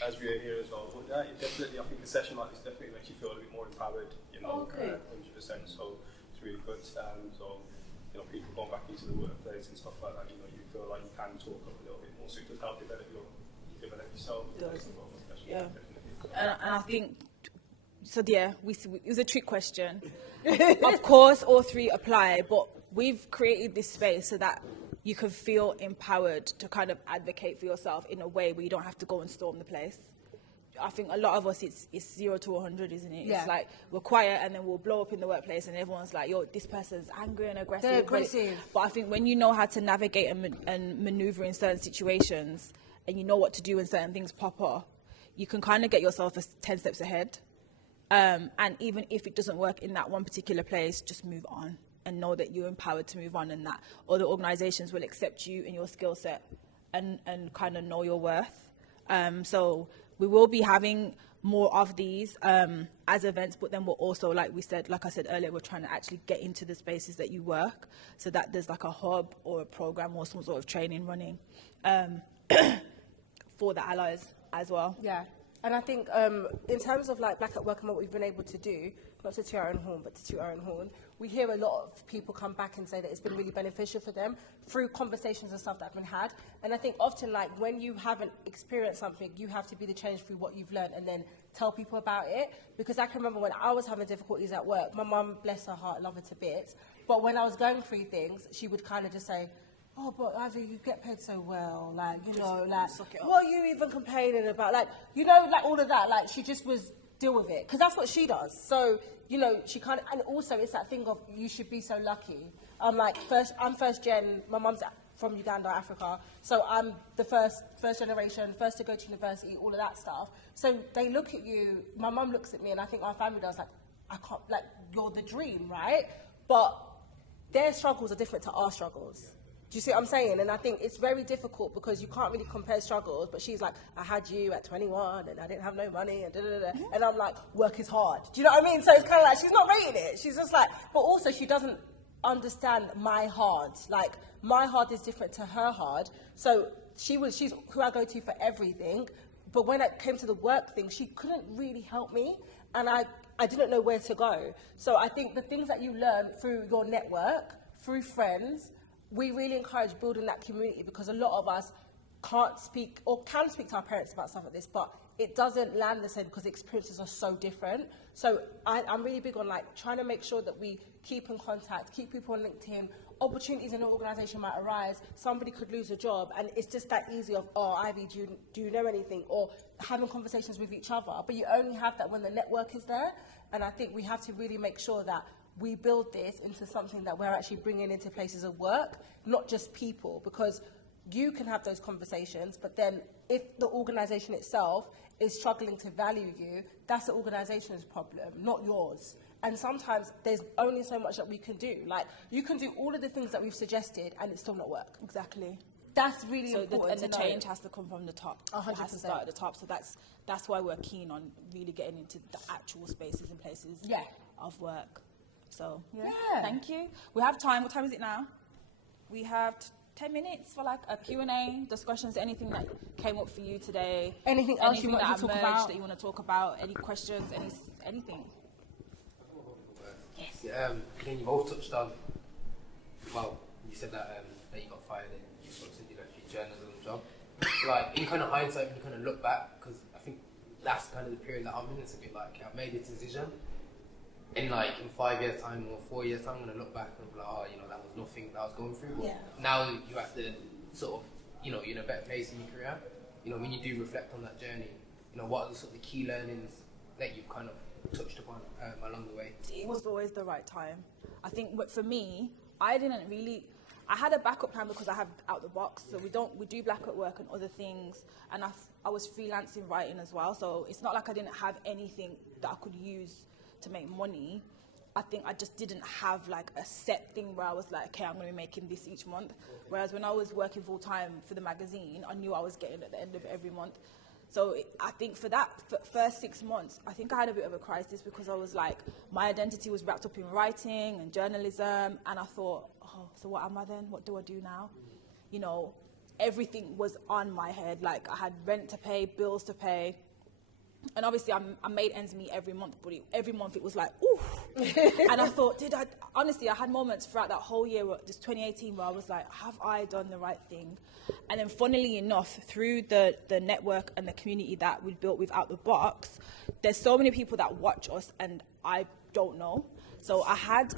as we are here as well. But yeah, definitely, I think a session like this definitely makes you feel a bit more empowered. You know, 100%. So it's really good. So you know, people going back into the workplace and stuff like that. You know, you feel like you can talk up a little bit more, so to help develop yourself. Yeah. And I think. So yeah, it was a trick question. Of course, all three apply, but we've created this space so that you can feel empowered to kind of advocate for yourself in a way where you don't have to go and storm the place. I think a lot of us, it's 0 to 100, isn't it? Yeah. It's like we're quiet and then we'll blow up in the workplace and everyone's like, yo, this person's angry and aggressive. They're aggressive. But I think when you know how to navigate and maneuver in certain situations and you know what to do when certain things pop up, you can kind of get yourself 10 steps ahead. And even if it doesn't work in that one particular place, just move on and know that you're empowered to move on and that other organizations will accept you and your skill set and kind of know your worth. So we will be having more of these as events, but then we're also, like I said earlier, we're trying to actually get into the spaces that you work so that there's like a hub or a program or some sort of training running for the allies as well. Yeah. And I think in terms of like Black at Work and what we've been able to do, not to toot our own horn, but to toot our own horn, we hear a lot of people come back and say that it's been really beneficial for them through conversations and stuff that have been had. And I think often, like, when you haven't experienced something, you have to be the change through what you've learned and then tell people about it. Because I can remember when I was having difficulties at work, my mum, bless her heart, love her to bits, but when I was going through things, she would kind of just say, oh, but Ivy, you get paid so well, like, you know, like, what are you even complaining about? Like, you know, like, all of that, like, she just was, deal with it, because that's what she does. So, you know, she kind of, and also it's that thing of, you should be so lucky. I'm like, I'm first gen, my mum's from Uganda, Africa, so I'm the first generation, first to go to university, all of that stuff. So they look at you, my mum looks at me, and I think our family does, like, I can't, like, you're the dream, right? But their struggles are different to our struggles. Do you see what I'm saying? And I think it's very difficult because you can't really compare struggles, but she's like, I had you at 21 and I didn't have no money and da-da-da-da. And I'm like, work is hard. Do you know what I mean? So it's kind of like, she's not rating it. She's just like, but also she doesn't understand my hard. Like, my hard is different to her hard. So she's who I go to for everything. But when it came to the work thing, she couldn't really help me. And I didn't know where to go. So I think the things that you learn through your network, through friends, we really encourage building that community because a lot of us can't speak or can speak to our parents about stuff like this, but it doesn't land the same because the experiences are so different. So I'm really big on like trying to make sure that we keep in contact, keep people on LinkedIn. Opportunities in an organisation might arise, somebody could lose a job, and it's just that easy of, oh, Ivy, do you know anything? Or having conversations with each other. But you only have that when the network is there, and I think we have to really make sure that we build this into something that we're actually bringing into places of work, not just people, because you can have those conversations, but then if the organisation itself is struggling to value you, that's the organisation's problem, not yours. And sometimes there's only so much that we can do. Like, you can do all of the things that we've suggested and it still not work. Exactly. That's really important. And the change has to come from the top. 100%. It has to start at the top. So that's why we're keen on really getting into the actual spaces and places of work. So, thank you. We have time. What time is it now? We have 10 minutes for like a Q&A, discussions, anything that came up for you today. Anything else you want to talk about? That you want to talk about? Any questions? Anything? Yes. Again, you both touched on, well, you said that you got fired and you sort of said you left your journalism job. Like, in kind of hindsight, when you kind of look back, because I think that's kind of the period that I'm in, it's a bit like, I've made a decision. In 5 years' time or 4 years' time, I'm going to look back and be like, oh, you know, that was nothing that I was going through. But now you have to sort of, you know, you're in a better place in your career. You know, when you do reflect on that journey, you know, what are the sort of key learnings that you've kind of touched upon along the way? It was always the right time. I think for me, I I had a backup plan because I have out the box. So we do blackout work and other things, and I was freelancing writing as well. So it's not like I didn't have anything that I could use to make money. I think I just didn't have like a set thing where I was like, okay, I'm going to be making this each month. Whereas when I was working full time for the magazine, I knew I was getting at the end of every month. So I think for that first 6 months, I think I had a bit of a crisis because I was like, my identity was wrapped up in writing and journalism. And I thought, oh, so what am I then? What do I do now? You know, everything was on my head. Like I had rent to pay, bills to pay. And obviously I made ends meet every month, but every month it was like, ooh. And I thought, honestly, I had moments throughout that whole year, this 2018, where I was like, have I done the right thing? And then funnily enough, through the network and the community that we built with Out the Box, there's so many people that watch us and I don't know. So I had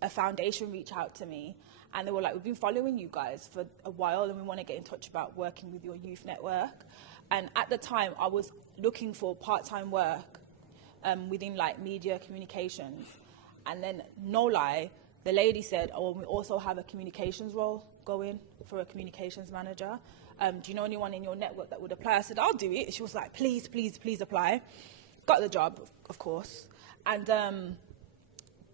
a foundation reach out to me and they were like, we've been following you guys for a while and we want to get in touch about working with your youth network. And at the time, I was looking for part-time work within like media communications. And then, no lie, the lady said, oh, we also have a communications role going for a communications manager. Do you know anyone in your network that would apply? I said, I'll do it. She was like, please, please, please apply. Got the job, of course. And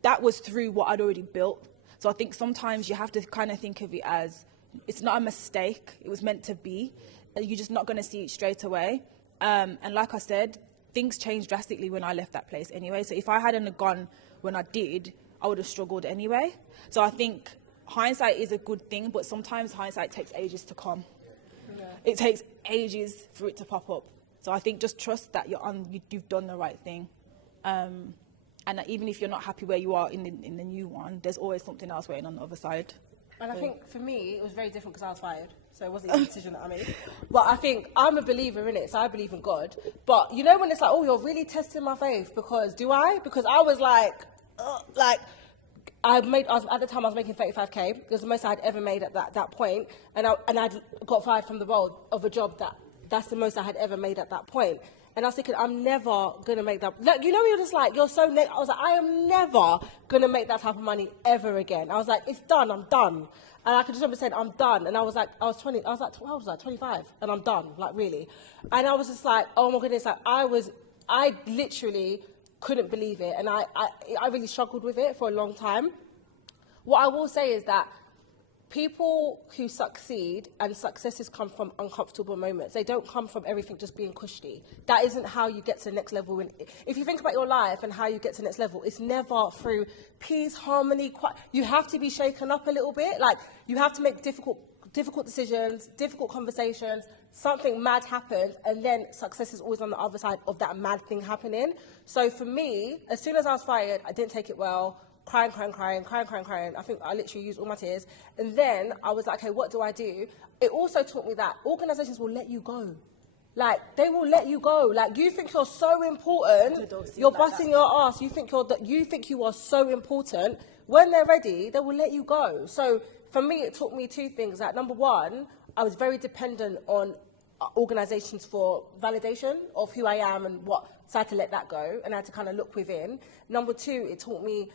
that was through what I'd already built. So I think sometimes you have to kind of think of it as, it's not a mistake. It was meant to be. You're just not going to see it straight away. And like I said, things changed drastically when I left that place anyway. So if I hadn't gone when I did, I would have struggled anyway. So I think hindsight is a good thing, but sometimes hindsight takes ages to come. Yeah. It takes ages for it to pop up. So I think just trust that you've done the right thing. And that even if you're not happy where you are in the new one, there's always something else waiting on the other side. And I think for me, it was very different because I was fired. So it wasn't a decision that I made. But I think I'm a believer in it, so I believe in God. But you know when it's like, oh, you're really testing my faith, because do I? Because I was like, at the time I was making 35k. It was the most I'd ever made at that point. And I'd got fired from the role of a job that's the most I had ever made at that point. And I was thinking, I'm never going to make that. Like, you know, you're just like, you're so I was like, I am never going to make that type of money ever again. I was like, it's done, I'm done. And I could just remember saying, I'm done. And I was like, I was 25. And I'm done, like, really. And I was just like, oh my goodness, like, I literally couldn't believe it. And I really struggled with it for a long time. What I will say is that people who succeed, and successes come from uncomfortable moments. They don't come from everything just being cushy. That isn't how you get to the next level. If you think about your life and how you get to the next level, it's never through peace, harmony. You have to be shaken up a little bit. Like, you have to make difficult decisions, difficult conversations. Something mad happens, and then success is always on the other side of that mad thing happening. So for me, as soon as I was fired, I didn't take it well. Crying. I think I literally used all my tears. And then I was like, okay, what do I do? It also taught me that organizations will let you go. Like, they will let you go. Like, you think you're so important, you're busting your ass, you think you are so important. When they're ready, they will let you go. So for me, it taught me two things. Like, number one, I was very dependent on organizations for validation of who I am and what, so I had to let that go, and I had to kind of look within. Number two, it taught me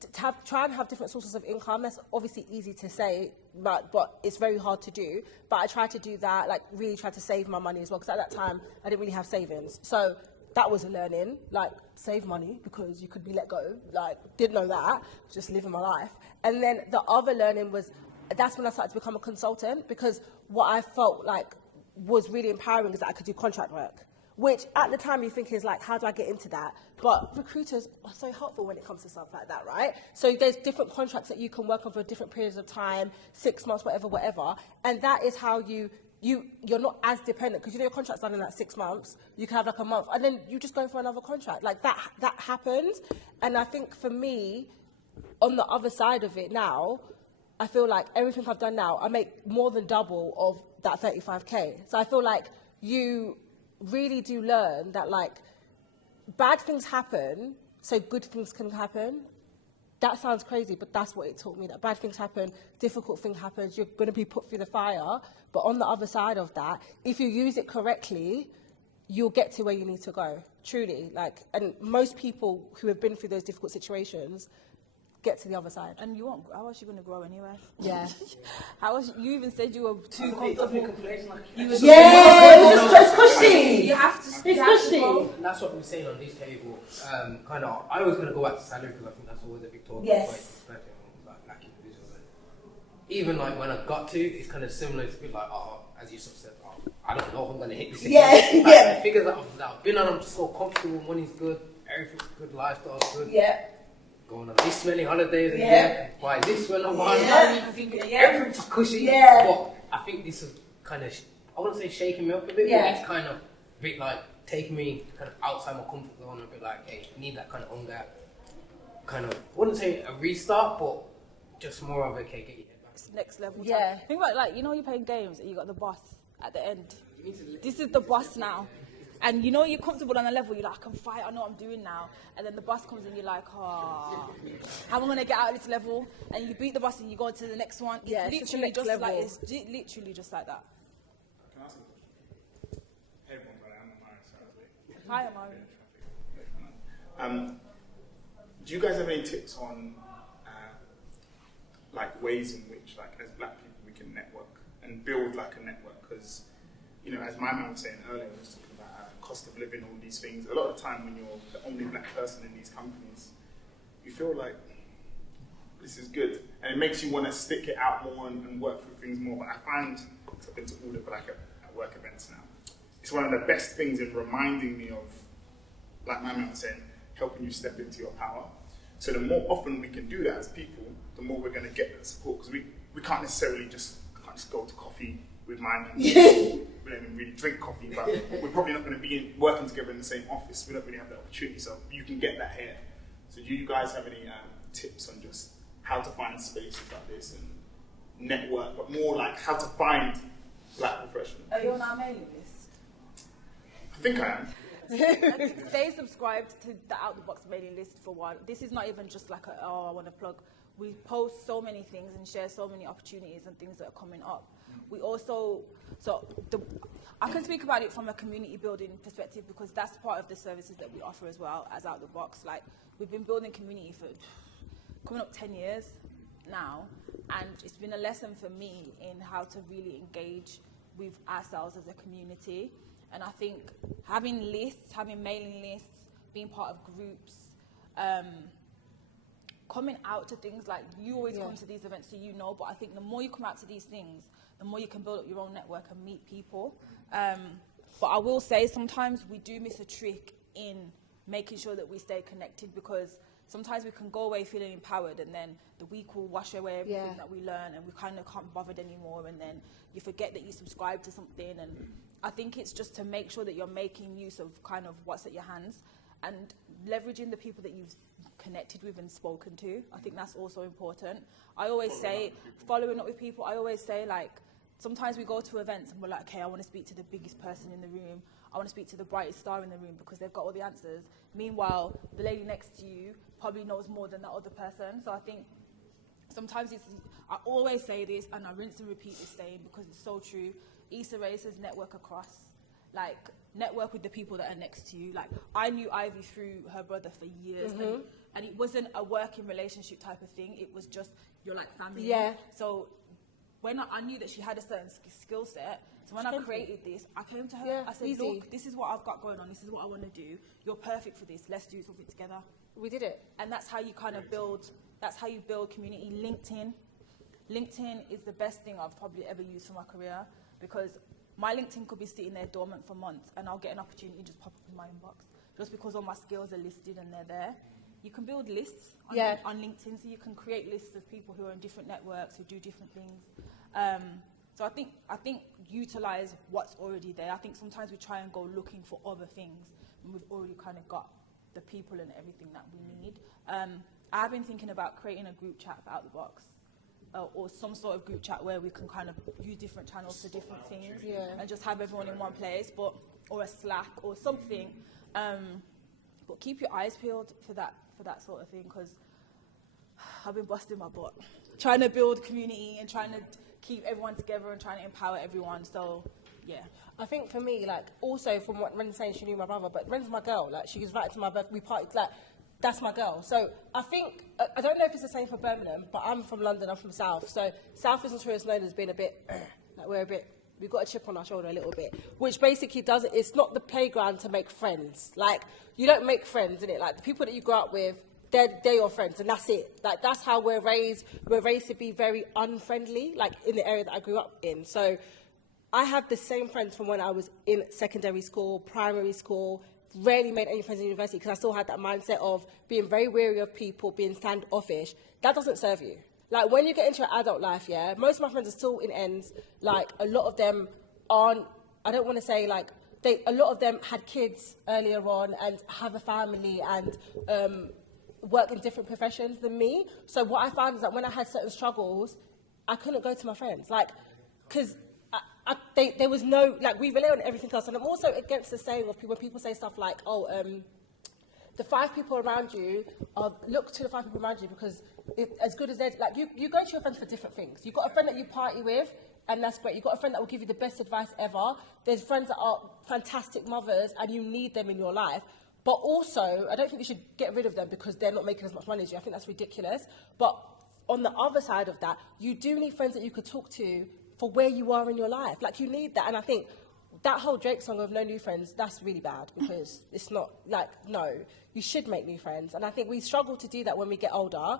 to try and have different sources of income. That's obviously easy to say, but it's very hard to do. But I tried to do that, like really tried to save my money as well, because at that time I didn't really have savings. So that was a learning, like save money because you could be let go. Like, didn't know that, just living my life. And then the other learning was, that's when I started to become a consultant, because what I felt like was really empowering is that I could do contract work, which at the time you think is like, how do I get into that? But recruiters are so helpful when it comes to stuff like that, right? So there's different contracts that you can work on for different periods of time, 6 months, whatever. And that is how you're not as dependent, because you know your contract's done in like 6 months, you can have like a month, and then you just go for another contract. Like that happens. And I think for me, on the other side of it now, I feel like everything I've done now, I make more than double of that 35k. So I feel like you really do learn that, like, bad things happen so good things can happen. That sounds crazy, but that's what it taught me, that bad things happen, difficult thing happens, you're going to be put through the fire. But on the other side of that, if you use it correctly, you'll get to where you need to go, truly. Like, and most people who have been through those difficult situations get to the other side. And you won't. How else you going to grow anyway? Yeah. How else? You even said you were too comfortable. Yeah, it's cushy. You have to. It's cushy. That's what we're saying on this table. Kind of, I was going to go back to salary because I think that's always a big talking point, especially on like black individuals. And even like when I got to, it's kind of similar. It's a bit like, as you sort of said, I don't know if I'm going to hit this again. The figures that I've been on, I'm just so comfortable. Money's good, everything's good, lifestyle's good. Yeah. Going on this many holidays a year, buy this when I want. Everything's just cushy. Yeah. But I think this is kind of, I wouldn't say shaking me up a bit, but it's kind of a bit like taking me kind of outside my comfort zone, a bit like, hey, I need that kind of hunger. Kind of, I wouldn't say a restart, but just more of a, okay, get your head back. It's next level. Yeah. Think about like, you know, you're playing games and you got the boss at the end. This is the boss now. And you know you're comfortable on a level, you're like, I can fight, I know what I'm doing now. And then the boss comes and you're like, how am I going to get out of this level? And you beat the boss and you go to the next one. Yeah, it's literally just like, it's literally just like that. Can I ask a question? Hey everyone, I'm Amari. Hi, Amari. Do you guys have any tips on like ways in which, like, as black people, we can network and build like a network? Because, you know, as my man was saying earlier, we was talking about cost of living, all these things. A lot of the time when you're the only black person in these companies, you feel like this is good, and it makes you want to stick it out more and work through things more. But I find, because I've been to all the black at work events now, it's one of the best things in reminding me of, like my man was saying, helping you step into your power. So the more often we can do that as people, the more we're going to get that support, because we can't necessarily just go to coffee with mine. We don't even really drink coffee, but we're probably not going to be working together in the same office. We don't really have that opportunity, so you can get that here. So do you guys have any tips on just how to find spaces like this and network, but more like how to find black professionals? Are you on our mailing list? I think I am. Stay subscribed to the Out the Box mailing list for one. This is not even just like I want to plug. We post so many things and share so many opportunities and things that are coming up. We also, I can speak about it from a community building perspective because that's part of the services that we offer as well as Out the Box. Like, we've been building community for coming up 10 years now, and it's been a lesson for me in how to really engage with ourselves as a community. And I think having lists, having mailing lists, being part of groups, coming out to things like, you always come to these events so you know, but I think the more you come out to these things, the more you can build up your own network and meet people. But I will say sometimes we do miss a trick in making sure that we stay connected, because sometimes we can go away feeling empowered and then the week will wash away everything that we learn and we kind of can't be bothered anymore, and then you forget that you subscribe to something. And I think it's just to make sure that you're making use of kind of what's at your hands and leveraging the people that you've connected with and spoken to. I think that's also important. I always say, following up with people, I always say, like, sometimes we go to events and we're like, okay, I want to speak to the biggest person in the room. I want to speak to the brightest star in the room because they've got all the answers. Meanwhile, the lady next to you probably knows more than that other person. So I think sometimes I always say this, and I rinse and repeat this saying because it's so true. Issa Rae says network across. Like, network with the people that are next to you. Like, I knew Ivy through her brother for years, and it wasn't a working relationship type of thing. It was just, you're like family. Yeah. So when I knew that she had a certain skill set, so when I created this, I came to her. I said, look, this is what I've got going on. This is what I want to do. You're perfect for this. Let's do something together. We did it. And that's how you kind of build, that's how you build community. LinkedIn is the best thing I've probably ever used for my career, because my LinkedIn could be sitting there dormant for months and I'll get an opportunity to just pop up in my inbox just because all my skills are listed and they're there. You can build lists on LinkedIn, so you can create lists of people who are in different networks, who do different things. So I think utilize what's already there. I think sometimes we try and go looking for other things when we've already kind of got the people and everything that we need. I've been thinking about creating a group chat for Out the Box, or some sort of group chat where we can kind of use different channels for different things and just have everyone in one place, or a Slack or something. But keep your eyes peeled for that sort of thing, because I've been busting my butt trying to build community and trying to keep everyone together and trying to empower everyone. So yeah, I think for me, like, also from what Ren's saying, she knew my brother, but Ren's my girl. Like, she was invited to my birthday. We partied, like, that's my girl. So I think, I don't know if it's the same for Birmingham, but I'm from London, I'm from South. So South is notorious known as being a bit, like we've got a chip on our shoulder a little bit, which basically it's not the playground to make friends. Like, you don't make friends, innit? Like, the people that you grow up with, they're your friends, and that's it. Like, that's how we're raised. We're raised to be very unfriendly, like, in the area that I grew up in. So I have the same friends from when I was in secondary school, primary school, rarely made any friends in university because I still had that mindset of being very wary of people, being standoffish. That doesn't serve you. Like, when you get into your adult life, yeah, most of my friends are still in ends. Like, a lot of them aren't, I don't want to say, like, a lot of them had kids earlier on and have a family and work in different professions than me. So what I found is that when I had certain struggles, I couldn't go to my friends. Like, because there was no, like, we rely on everything else. And I'm also against the saying of people, when people say stuff like, oh, the 5 people around you, look to the 5 people around you because as good as they're, like, you go to your friends for different things. You've got a friend that you party with, and that's great. You've got a friend that will give you the best advice ever. There's friends that are fantastic mothers, and you need them in your life. But also, I don't think you should get rid of them because they're not making as much money as you. I think that's ridiculous. But on the other side of that, you do need friends that you could talk to for where you are in your life. Like, you need that. And I think that whole Drake song of no new friends, that's really bad because it's not, like, no, you should make new friends. And I think we struggle to do that when we get older.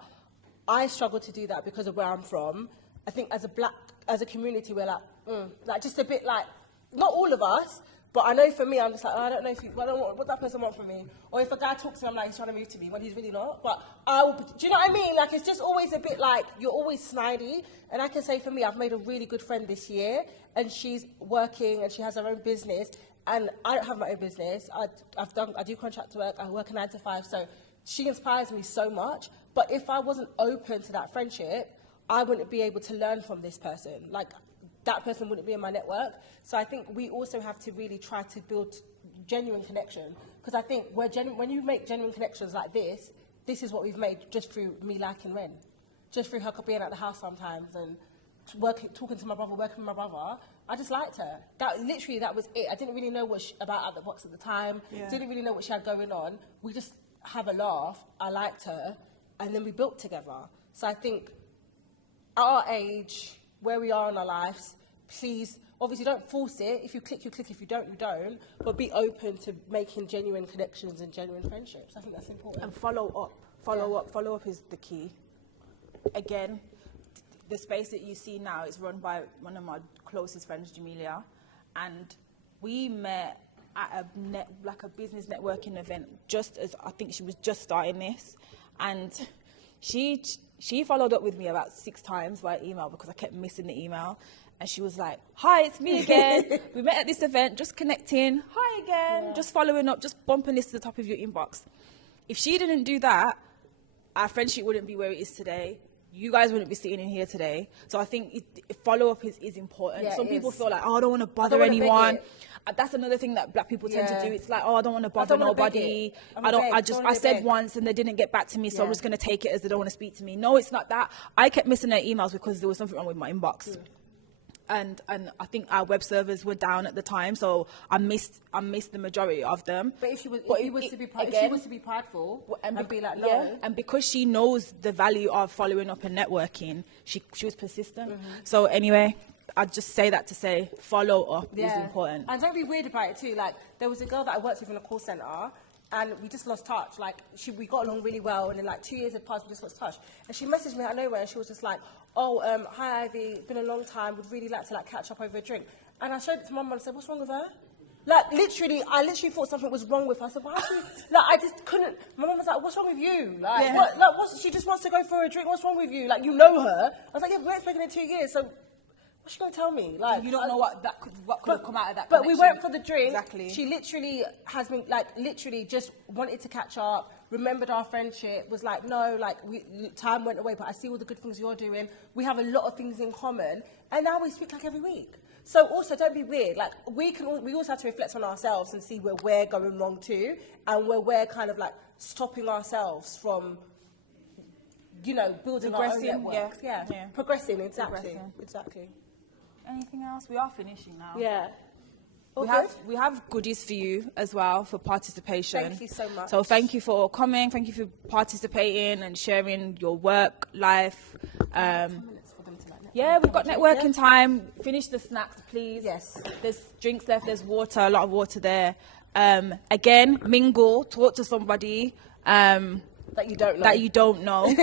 I struggle to do that because of where I'm from. I think as a community, we're like just a bit like, not all of us, but I know for me, I'm just like, oh, I don't know I don't know what that person wants from me. Or if a guy talks to me, I'm like, he's trying to move to me when he's really not. But do you know what I mean? Like, it's just always a bit like, you're always snidey. And I can say for me, I've made a really good friend this year, and she's working and she has her own business. And I don't have my own business. I do contract work, I work a 9 to 5. So she inspires me so much. But if I wasn't open to that friendship, I wouldn't be able to learn from this person. Like, that person wouldn't be in my network. So I think we also have to really try to build genuine connection. Because I think when you make genuine connections like this is what we've made just through me liking Ren. Just through her being at the house sometimes and talking to my brother, working with my brother. I just liked her. That was it. I didn't really know about Out the Box at the time. Yeah. Didn't really know what she had going on. We just have a laugh. I liked her. And then we built together. So I think at our age, where we are in our lives, please, obviously don't force it. If you click, you click. If you don't, you don't. But be open to making genuine connections and genuine friendships. I think that's important. And follow up. Follow up is the key. Again, the space that you see now is run by one of my closest friends, Jamelia. And we met at a business networking event just as I think she was just starting this. And she followed up with me about 6 times via email because I kept missing the email. And she was like, hi, it's me again. We met at this event, just connecting. Hi again, just following up, just bumping this to the top of your inbox. If she didn't do that, our friendship wouldn't be where it is today. You guys wouldn't be sitting in here today. So I think follow-up is important. Yeah, some people feel like, oh, I don't want to bother anyone. That's another thing that black people tend to do. It's like, oh, I don't want to bother nobody. I said once and they didn't get back to me, so I'm just going to take it as they don't want to speak to me. No, it's not that. I kept missing their emails because there was something wrong with my inbox. And I think our web servers were down at the time, so I missed the majority of them. But if she was to be prideful and be like, no. Yeah, and because she knows the value of following up and networking, she was persistent. So anyway, I'd just say that to say follow up is important. And don't be weird about it too. Like, there was a girl that I worked with in a call centre, and we just lost touch. Like, we got along really well, and then like 2 years had passed, we just lost touch. And she messaged me out of nowhere, and she was just like, oh, hi Ivy, it's been a long time, would really like to like catch up over a drink. And I showed it to my mum and said, what's wrong with her? Like, I literally thought something was wrong with her. I said, why she, like, I just couldn't. My mum was like, what's wrong with you? Like, she just wants to go for a drink, what's wrong with you? Like, you know her. I was like, yeah, we weren't speaking in 2 years, so what's she going to tell me? Like, you don't know what could have come out of that But we went for the drink. Exactly. She literally has been, like, literally just wanted to catch up, remembered our friendship, was like, no, like, time went away, but I see all the good things you're doing. We have a lot of things in common. And now we speak, like, every week. So also, don't be weird. Like, we also have to reflect on ourselves and see where we're going wrong too, and where we're kind of, like, stopping ourselves from, you know, building our own networks. Yeah. Progressing, exactly. Exactly. Anything else? We are finishing now. Yeah. We have goodies for you as well for participation. Thank you so much. So thank you for coming. Thank you for participating and sharing your work life. Yeah, we've got networking time. Finish the snacks, please. Yes. There's drinks left. There's water. A lot of water there. Again, mingle. Talk to somebody. That you don't know.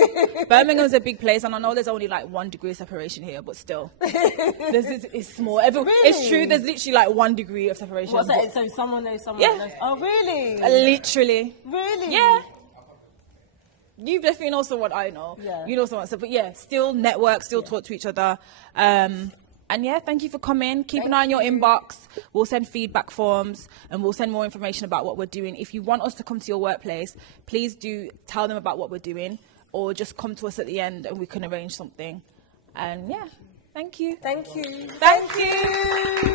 Birmingham's a big place, and I know there's only like 1 degree separation here, but still, it's small. It's true. There's literally like 1 degree of separation. What's that? So someone knows someone knows. Oh, really? Literally. Really? Yeah. You definitely know someone I know. Yeah. You know someone. So, but yeah, still network, still talk to each other. And yeah, thank you for coming. Keep an eye on your inbox. We'll send feedback forms and we'll send more information about what we're doing. If you want us to come to your workplace, please do tell them about what we're doing, or just come to us at the end and we can arrange something. And yeah, thank you. Thank you. Thank you.